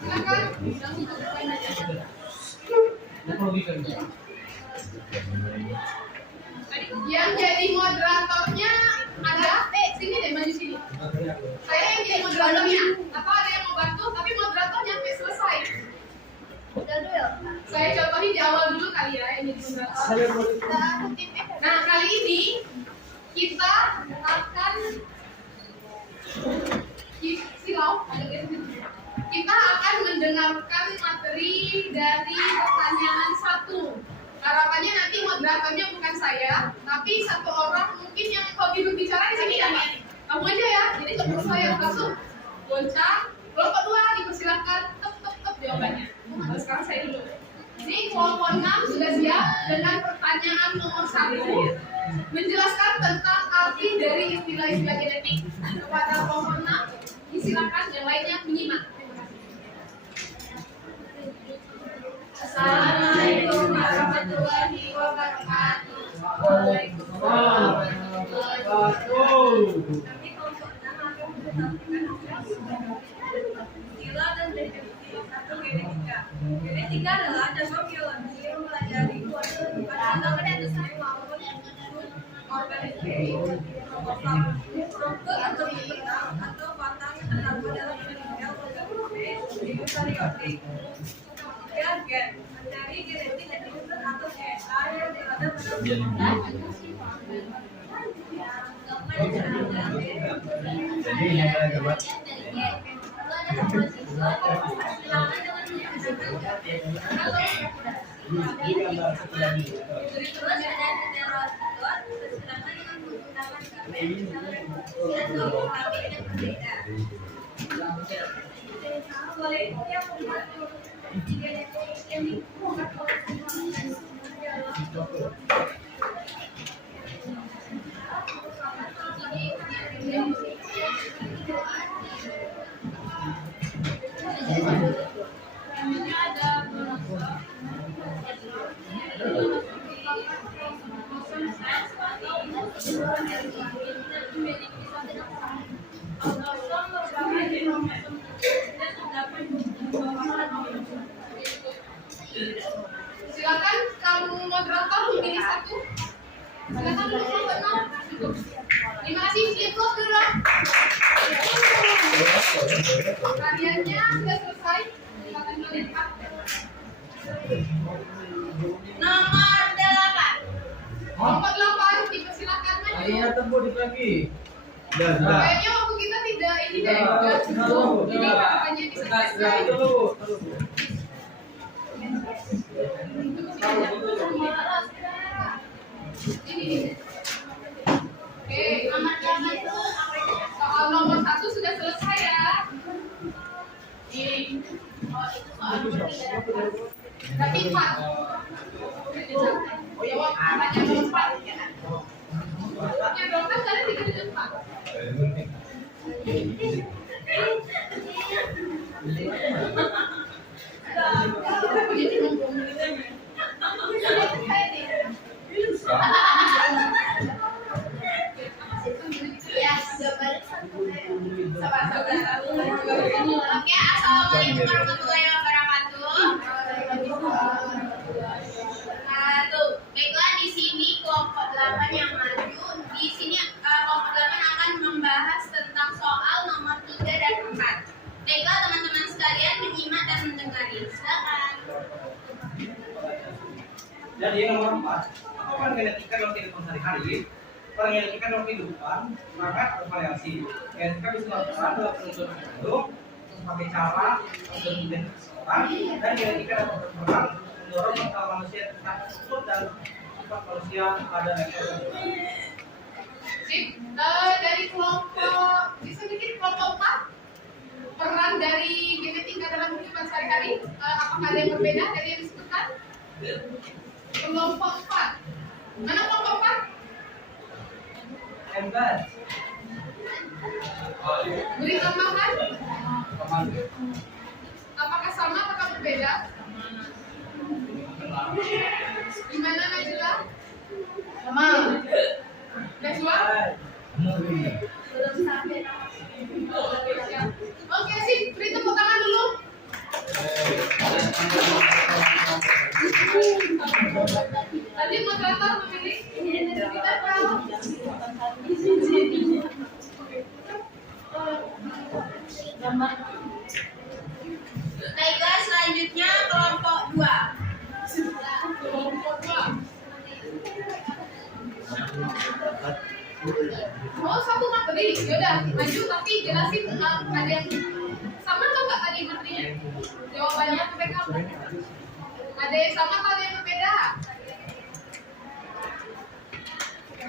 Silakan langsung ke poin aja. Yang jadi moderatornya ada, sini deh, maju sini. Saya yang jadi moderatornya. Atau ada yang mau bantu, tapi moderatornya sampai selesai. Saya contohin di awal dulu kali ya, yang jadi moderator. Nah, kali ini kita akan silau, kita akan mendengarkan materi dari pertanyaan 1. Harapannya nanti moderatornya bukan saya, tapi satu orang mungkin yang hobi berbicara di sini kan? Kamu aja ya, jadi nggak perlu saya langsung goncang. Kelompok 2 dipersilakan tep jawabannya. Nah, sekarang saya dulu. Ini kelompok 6 sudah siap dengan pertanyaan nomor 1 menjelaskan tentang arti dari istilah-istilah genetik. Kepada kelompok 6 disilakan, yang lainnya menyimak. Assalamualaikum warahmatullahi wabarakatuh. Waalaikumsalam warahmatullahi wabarakatuh. Istilah dan definisi satu genetika. Genetika adalah cabang biologi yang mempelajari keluarga organisme maupun organisme struktur atau bentuk atau batang yang terdapat dalam sel organisme eukariotik. Kemudian gen mencari genetik dan unsur atau DNA yang berada Jadi yang ada buat Silakan kamu moderator pilih satu. Silakan dulu kelompok 6. Terima kasih, cukup dulu. Karyanya sudah selesai. Silakan melihat. nomor 8. Kelompok 8 dipersilakan maju. Akhirnya tembus lagi. Sudah. Kayaknya waktu kita tidak ini deh, nggak cukup. Jadi kampanye bisa selesai. Ini. Oke, nomor 8 itu soal nomor 1 sudah selesai ya. Ini. Oh, itu soal nomor 3. Berarti 4. Oh ya, pertanyaan nomor 4. Ya, dong kan kalian 3 dan 4. Oke, assalamualaikum warahmatullahi wabarakatuh. Baiklah, di sini kelompok 8 yang maju. Di sini kelompok 8 akan membahas tentang soal nomor 3 dan 4. Baiklah teman-teman sekalian, menyimak dan mendengari. Silakan. Jadi yang nomor 4, apa kan genetika dalam kehidupan sehari-hari? Genetika dalam kehidupan, maka ada variasi. Genetika bisa dilakukan dalam penyusunan kandung, sebagai cara untuk identitas seseorang, dan genetika dapat berperan mendorong mental manusia tentang struktur dan sifat manusia pada level tertentu. Sip. Dari kelompok, bisa bikin kelompok 4 peran dari genetika dalam kehidupan sehari-hari, apakah ada yang berbeda dari yang disebutkan? Kelompok 4. Mana kelompok 4? Embat. Beri tambahan. Apa apakah sama apakah berbeda? Gimana Najwa? Sama. Najwa? Belum sampai. Oke sih, beri tepuk tangan dulu. Tadi moderator memilih kita tahu. Baiklah, selanjutnya kelompok 2. Kelompok 2. Oh, satu materi. Yaudah, maju tapi jelasin ada yang sama atau enggak tadi materinya? Jawabannya PPK. Ada yang sama atau ada yang berbeda?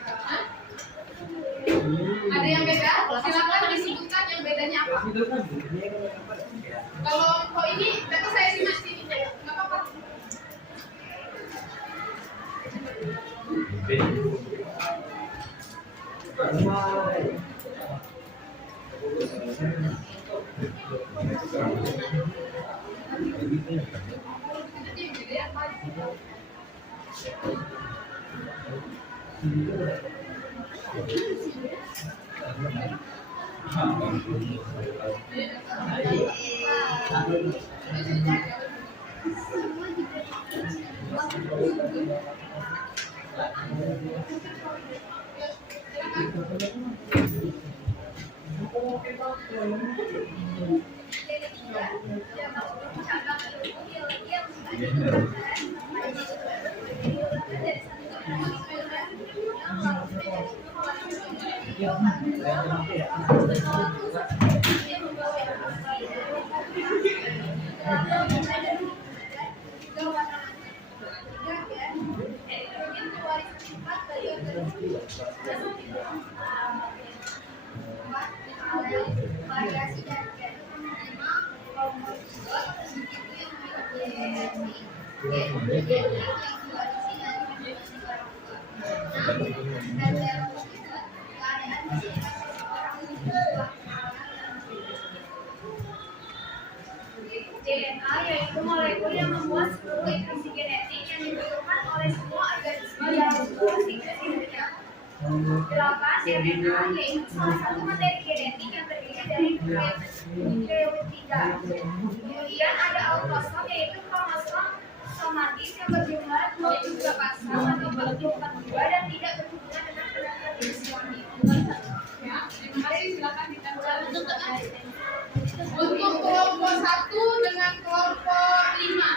Hah? Ada yang beda? Silakan disebutkan yang bedanya apa. Kalau kok ini, nanti saya simak sini. Nggak apa-apa. Nanti yang beda apa? DNA yaitu molekul yang membuat seluruh informasi genetik yang dibutuhkan oleh semua organisme yang berhubungan siklus hidupnya. 8. RNA yaitu salah satu materi genetik yang terdiri dari nukleotida. Kemudian ada autosom yaitu kromosom somatis yang berjumlah 28 pasang atau 44 dan tidak berhubungan dengan penangkapan jenis kelamin. Ya, terima kasih. Silakan ditempel untuk kelompok 1 dengan kelompok 5.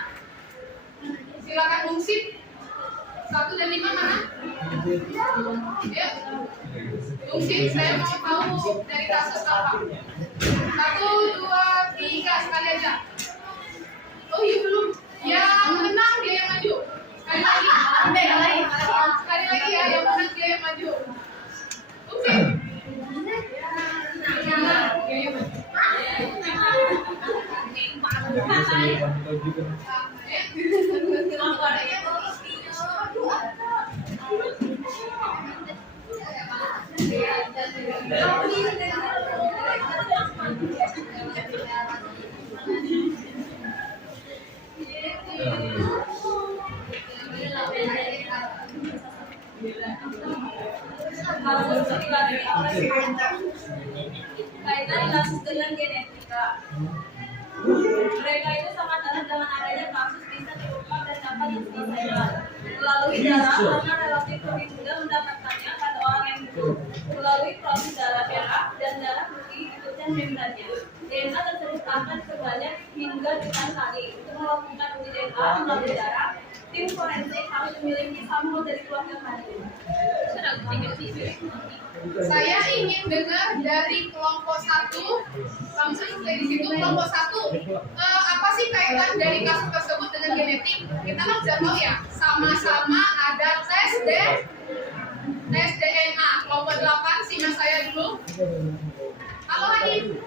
Silakan ungsip. 1 dan 5 mana? Ya. Ungsip, saya mau tahu dari kasus apa. 1, 2, 3 sekali aja. Oh iya belum. Yang menang dia yang maju. Sekali lagi. Sekali lagi ya, yang menang dia yang maju. Ungsip. Ya, ya, maju. Kaitan kasus dengan genetika. Mereka itu sangat erat dengan adanya kasus bisa diungkap dan dapat diselesaikan melalui darah karena relatif lebih mudah mendapatkannya pada orang yang hidup melalui proses darah merah dan darah putih ikutnya membrannya. DNA tersebut akan sebanyak hingga jutaan kali. Untuk melakukan uji DNA melalui darah, tim forensik harus memiliki sampel dari keluarga kandung. Saya ingin dengar dari kelompok 1, langsung dari situ kelompok 1. Apa sih kaitan dari kasus tersebut dengan genetik? Kita kan sudah tahu ya, sama-sama ada tes DNA. Kelompok 8, simak saya dulu. Halo Hanif.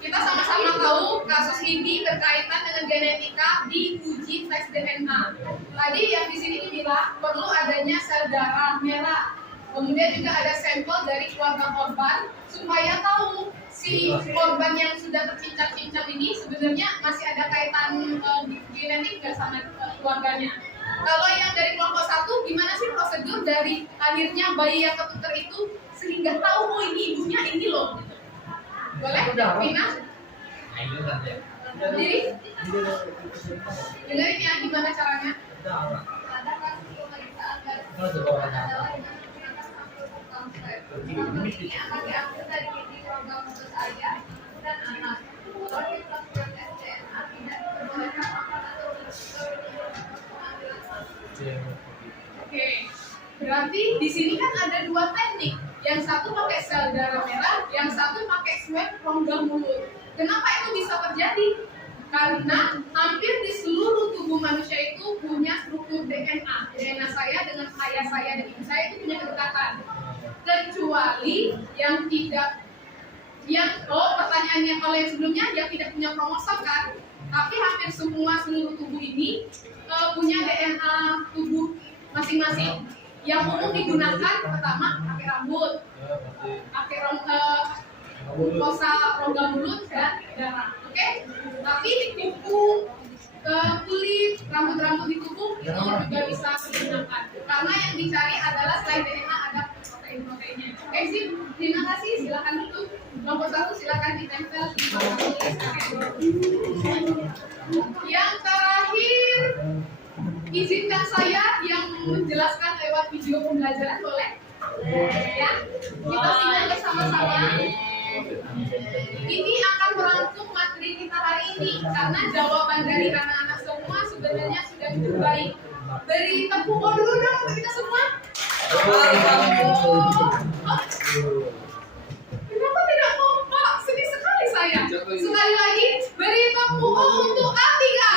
Kita sama-sama tahu kasus ini berkaitan dengan genetika diuji tes DNA. Tadi yang di sini dibilang perlu adanya sel darah merah. Kemudian juga ada sampel dari keluarga korban supaya tahu si si korban yang sudah tercincang-cincang ini sebenarnya masih ada kaitan genetik nggak sama keluarganya. Kalau yang dari kelompok 1, gimana sih prosedur dari lahirnya bayi yang ketuker itu sehingga tahu oh ini ibunya ini loh. Boleh? Pina? Jadi dengerin ya gimana caranya. Ada kasus pemeriksaan dari ini akan diambil dari titik program mulut ayah dan anak. Kalau dilakukan tes DNA tidak diperbolehkan makan atau Oke, berarti di sini kan ada 2 teknik. Yang satu pakai sel darah merah, yang satu pakai swab rongga mulut. Kenapa itu bisa terjadi? Karena hampir di seluruh tubuh manusia itu punya struktur DNA. DNA saya dengan ayah saya dan ibu saya itu punya kedekatan. Kecuali yang tidak, pertanyaannya kalau yang sebelumnya yang tidak punya kromosom kan, tapi hampir semua seluruh tubuh ini punya DNA tubuh masing-masing. Yang umum digunakan pertama pakai rambut, pakai mukosa rongga mulut dan darah. Oke? Tapi kuku, kulit, rambut-rambut di tubuh itu juga bisa digunakan. Karena yang dicari adalah selain DNA ada protein-proteinnya. Oke sih, terima kasih. Silakan dulu. Nomor 1 silakan ditempel di yang terakhir, izinkan saya yang menjelaskan lewat video pembelajaran, boleh? Ya, kita simak bersama-sama. Ini akan merangkum materi kita hari ini karena jawaban dari anak-anak semua sebenarnya sudah cukup baik. Beri tepuk tangan dulu dong untuk kita semua. Kenapa tidak kompak? Sedih sekali saya. Sekali lagi, beri tepuk tangan untuk Atika.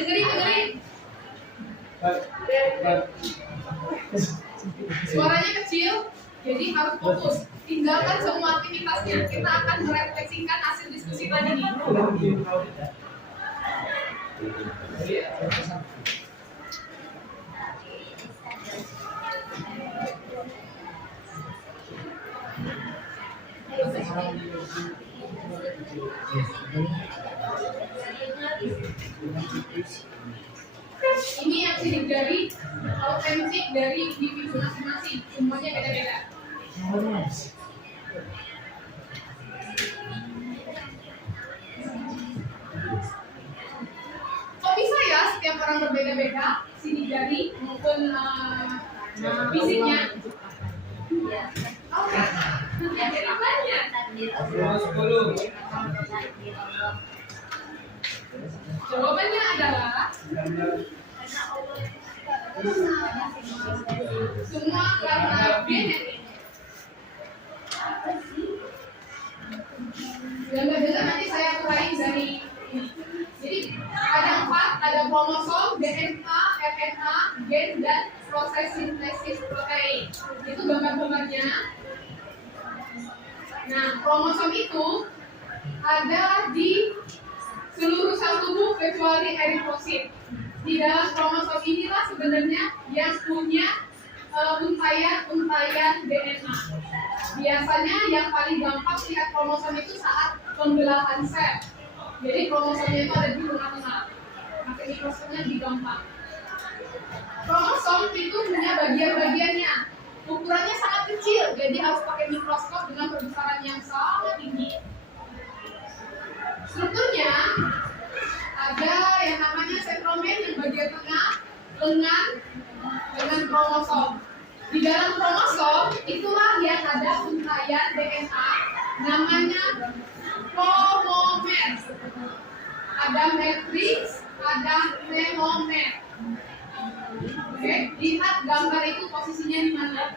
Dengerin. Suaranya kecil, jadi harus fokus. Tinggalkan semua aktivitasnya. Kita akan merefleksikan hasil diskusi tadi nih. Ini yang sidik jari autentik dari individu masing-masing, semuanya beda-beda. Kok bisa ya setiap orang berbeda-beda sidik jari maupun fisiknya? Oke. Jawabannya adalah semua karena genetik. Dengar-dengar nanti saya uraiin dari ini. Jadi ada 4, ada kromosom, DNA, RNA, gen, dan proses sintesis protein. Itu gambar-gambarnya. Nah, kromosom itu ada di seluruh sel tubuh kecuali eritrosit. Di dalam kromosom inilah sebenarnya yang punya untaian DNA. Biasanya yang paling gampang lihat kromosom itu saat pembelahan sel. Jadi kromosomnya itu ada di tengah-tengah. Pakai mikroskopnya lebih gampang. Kromosom itu punya bagian-bagiannya. Ukurannya sangat kecil, jadi harus pakai mikroskop dengan perbesaran yang sangat tinggi. Strukturnya ada yang namanya sentromer yang bagian tengah, lengan dengan kromosom. Di dalam kromosom itulah yang ada untaian DNA, namanya kromomer. Ada matriks, ada telomer. Oke, lihat gambar itu posisinya di mana.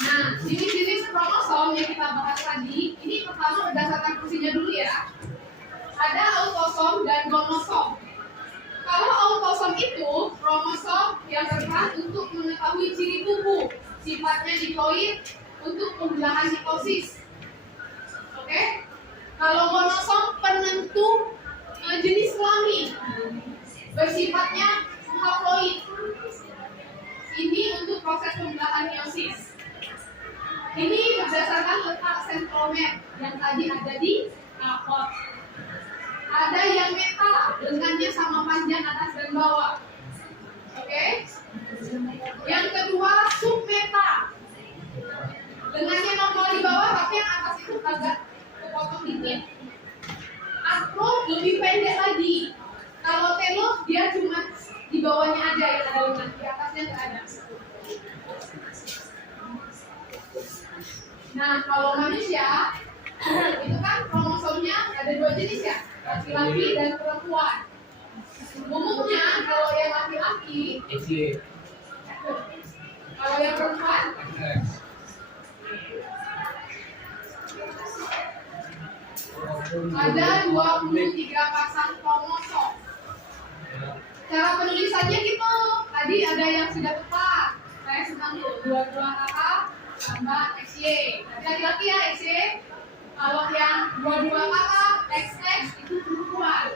Nah, jenis-jenis kromosom yang kita bahas tadi, ini pertama berdasarkan fungsinya dulu ya. Ada autosom dan gonosom. Kalau autosom itu kromosom yang berperan untuk mengetahui ciri tubuh, sifatnya diploid untuk pembelahan mitosis. Oke? Kalau gonosom penentu sifatnya haploid. Ini untuk proses pembelahan meiosis. Ini berdasarkan letak sentromer yang tadi ada di kapot. Ada yang meta, lengannya sama panjang atas dan bawah. Oke? Yang kedua submeta, lengannya normal di bawah tapi yang atas itu agak kepotong dikit. Acro lebih pendek lagi. Kalau telos dia cuma di bawahnya aja yang ada lengan, di atasnya nggak ada. Nah, kalau manusia itu kan kromosomnya ada 2 jenis ya, laki-laki dan perempuan. Umumnya kalau yang laki-laki, kalau yang perempuan ada 23 pasang kromosom. Cara penulisannya gitu, tadi ada yang sudah tepat. Saya senang tuh, 22AA tambah XY. Berarti laki-laki ya XY. Kalau yang 22AA XX itu perempuan.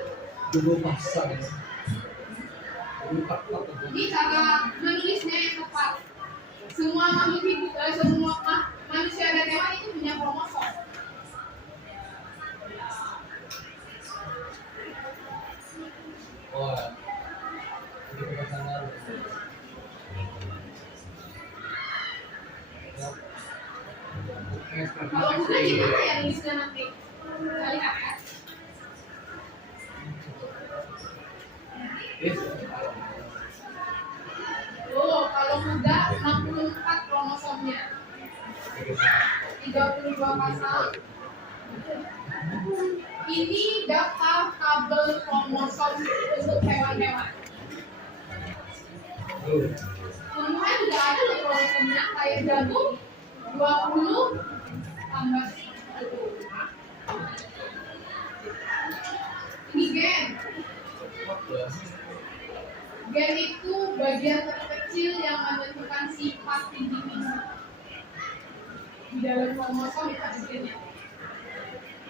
Ini cara menulisnya yang tepat. Semua makhluk hidup, semua manusia dan hewan itu punya kromosom. Kalau bukan gimana ya nulisnya nanti? Kita lihat ya. Oh, kalau muda 64 kromosomnya, 32 pasang. Ini daftar tabel kromosom untuk hewan-hewan. Semua juga ada loh kromosomnya, kayak jagung 20 tambah 10. Ini gen. Gen itu bagian terkecil yang menentukan sifat individu. Di dalam kromosom itu ada gennya.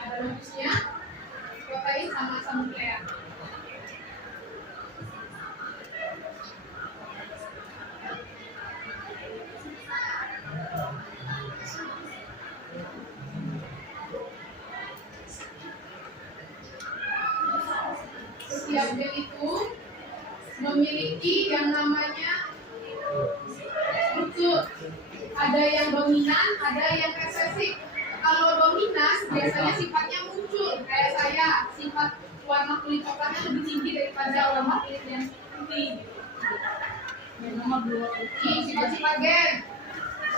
Ada rumusnya, protein sama asam nukleat. Setiap gen itu memiliki yang namanya struktur. Ada yang dominan, ada yang resesif. Kalau dominan biasanya sifatnya muncul, kayak saya, sifat warna kulit coklatnya lebih tinggi daripada warna kulit yang putih. Ini sifat-sifat gen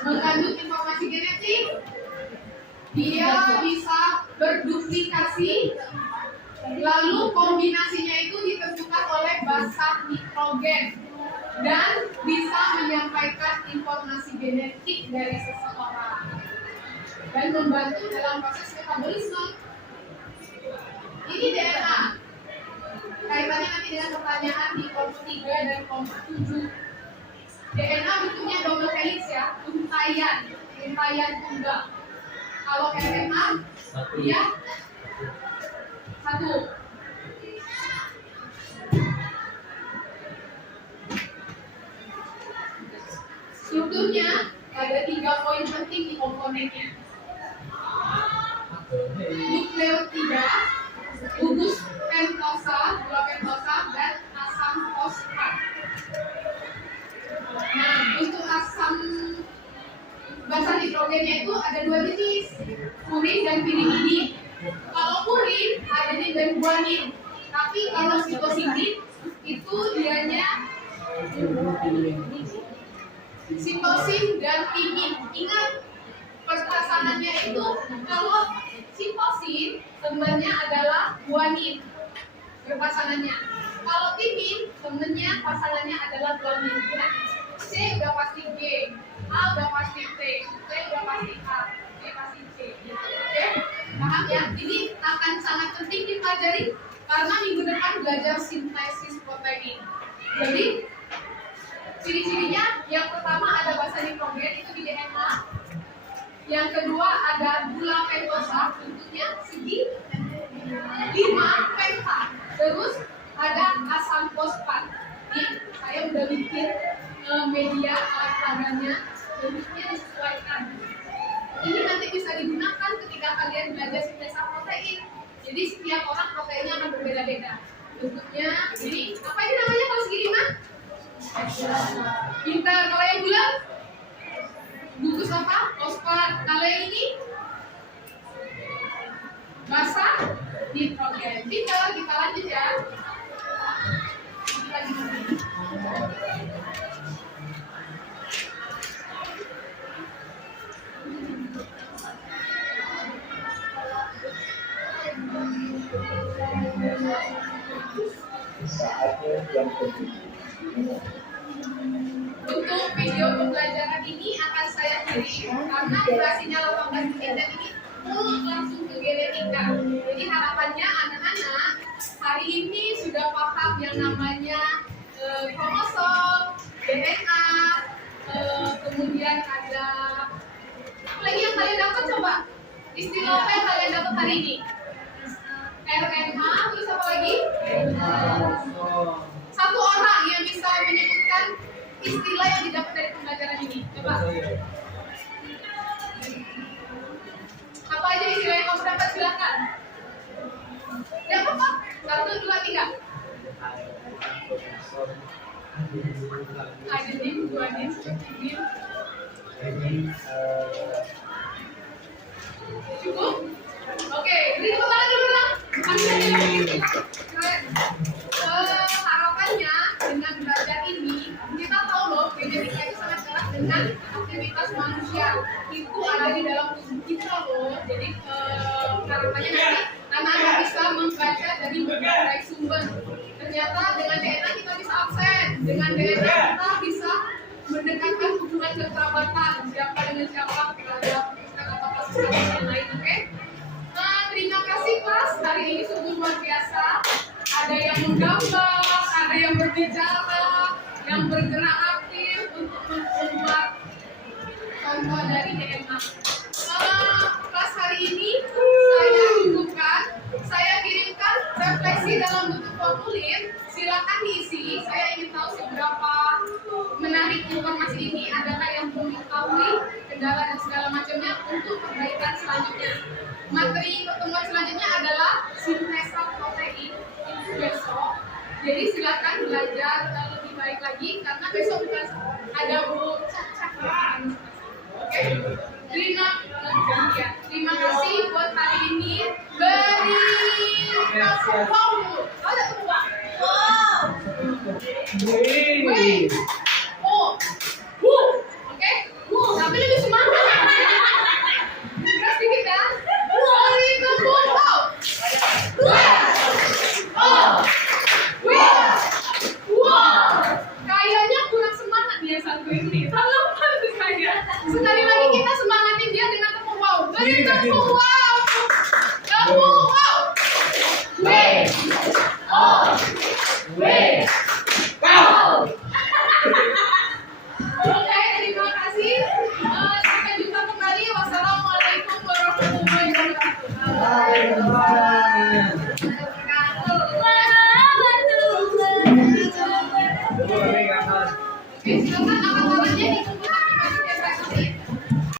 mengandung informasi genetik. Dia bisa berduplikasi, lalu kombinasinya itu ditentukan oleh basa nitrogen dan bisa menyampaikan informasi genetik dari seseorang dan membantu dalam proses metabolisme. Ini DNA. Kaitannya nanti dengan pertanyaan di kelompok 3 dan kelompok 7. DNA bentuknya double helix ya, untayan tunggal. Kalau RNA dia satu. Strukturnya ada 3 poin penting di komponennya. Nukleotida, gugus pentosa, gula pentosa, dan asam fosfat. Nah, untuk asam basa nitrogennya itu ada 2 jenis, purin dan pirimidin. Kalau purin adanya dari guanin, tapi kalau sitosidin itu dianya sitosin dan timin. Ingat perpasangannya itu, kalau sitosin temannya adalah guanin berpasangannya. Kalau timin temannya pasangannya adalah guanin. Nah, C udah pasti G, A udah pasti T, T udah pasti A, G pasti C. Oke? Paham ya? Ini akan sangat penting dipelajari karena minggu depan belajar sintesis protein. Jadi ciri-cirinya yang pertama ada basa nitrogen itu di DNA. Yang kedua ada gula pentosa, bentuknya segi 5 penta. Terus ada asam fosfat. sudah bikin media alat peragamnya, bentuknya disesuaikan. Ini nanti bisa digunakan ketika kalian belajar sintesa protein. Jadi setiap orang proteinnya akan berbeda-beda. Bentuknya ini, apa ini namanya kalau segini mah? Pintar. Kalau yang bulat? Gugus apa? Fosfat. Kalau yang ini? Basa? Nitrogen. Pintar, kita lanjut ya. Kita lanjut. Saatnya yang penting. Untuk video pembelajaran ini akan saya kirim karena durasinya 18 menit dan ini full langsung ke genetika. Jadi harapannya anak-anak hari ini sudah paham yang namanya kromosom, DNA, kemudian ada apa lagi yang kalian dapat coba? Istilah apa yang kalian dapat hari ini? RNA, terus apa lagi? Satu orang yang bisa menyebutkan istilah yang didapat dari pembelajaran ini. Coba. Apa aja istilah yang kamu dapat? Silakan. Ya apa? 1, 2, 3. Adenin, guanin, stripping. Cukup? Oke, beri tepuk tangan dulu dong. Keren. Harapannya dengan belajar ini kita tahu loh genetika itu sangat erat dengan aktivitas manusia. Itu ada di dalam tubuh kita loh. Jadi harapannya nanti anak-anak bisa membaca dari berbagai sumber. Ternyata dengan DNA kita bisa absen. Dengan DNA kita bisa mendekatkan hubungan kekerabatan siapa dengan siapa terhadap apakah yang lain. Oke? Terima kasih kelas, hari ini sungguh luar biasa. Ada yang menggambar, ada yang berbicara, yang bergerak aktif untuk membuat contoh dari DNA. Kelas hari ini saya cukupkan, saya kirimkan refleksi dalam bentuk formulir. Silakan diisi. Saya ingin tahu seberapa menarik informasi ini. Adakah yang belum diketahui, kendala dan segala macamnya untuk perbaikan selanjutnya. Materi pertemuan selanjutnya adalah sintesa protein itu besok. Jadi silakan belajar lebih baik lagi karena besok bukan ada cak-cakan. Oke. Terima kasih buat hari ini. Beri wow dulu. Ada tuh wow. Wait. Oh. Oke. Tapi lebih semangat. Keras dikit ya. Kayaknya kurang semangat dia satu ini. Tolong bantu saya. Sekali lagi kita semangatin dia dengan tepuk wow. Beri tepuk wow. Tepuk wow. Wow. Oke, terima kasih. Sampai jumpa kembali. Wassalamualaikum warahmatullahi wabarakatuh. Silakan angkat tangannya.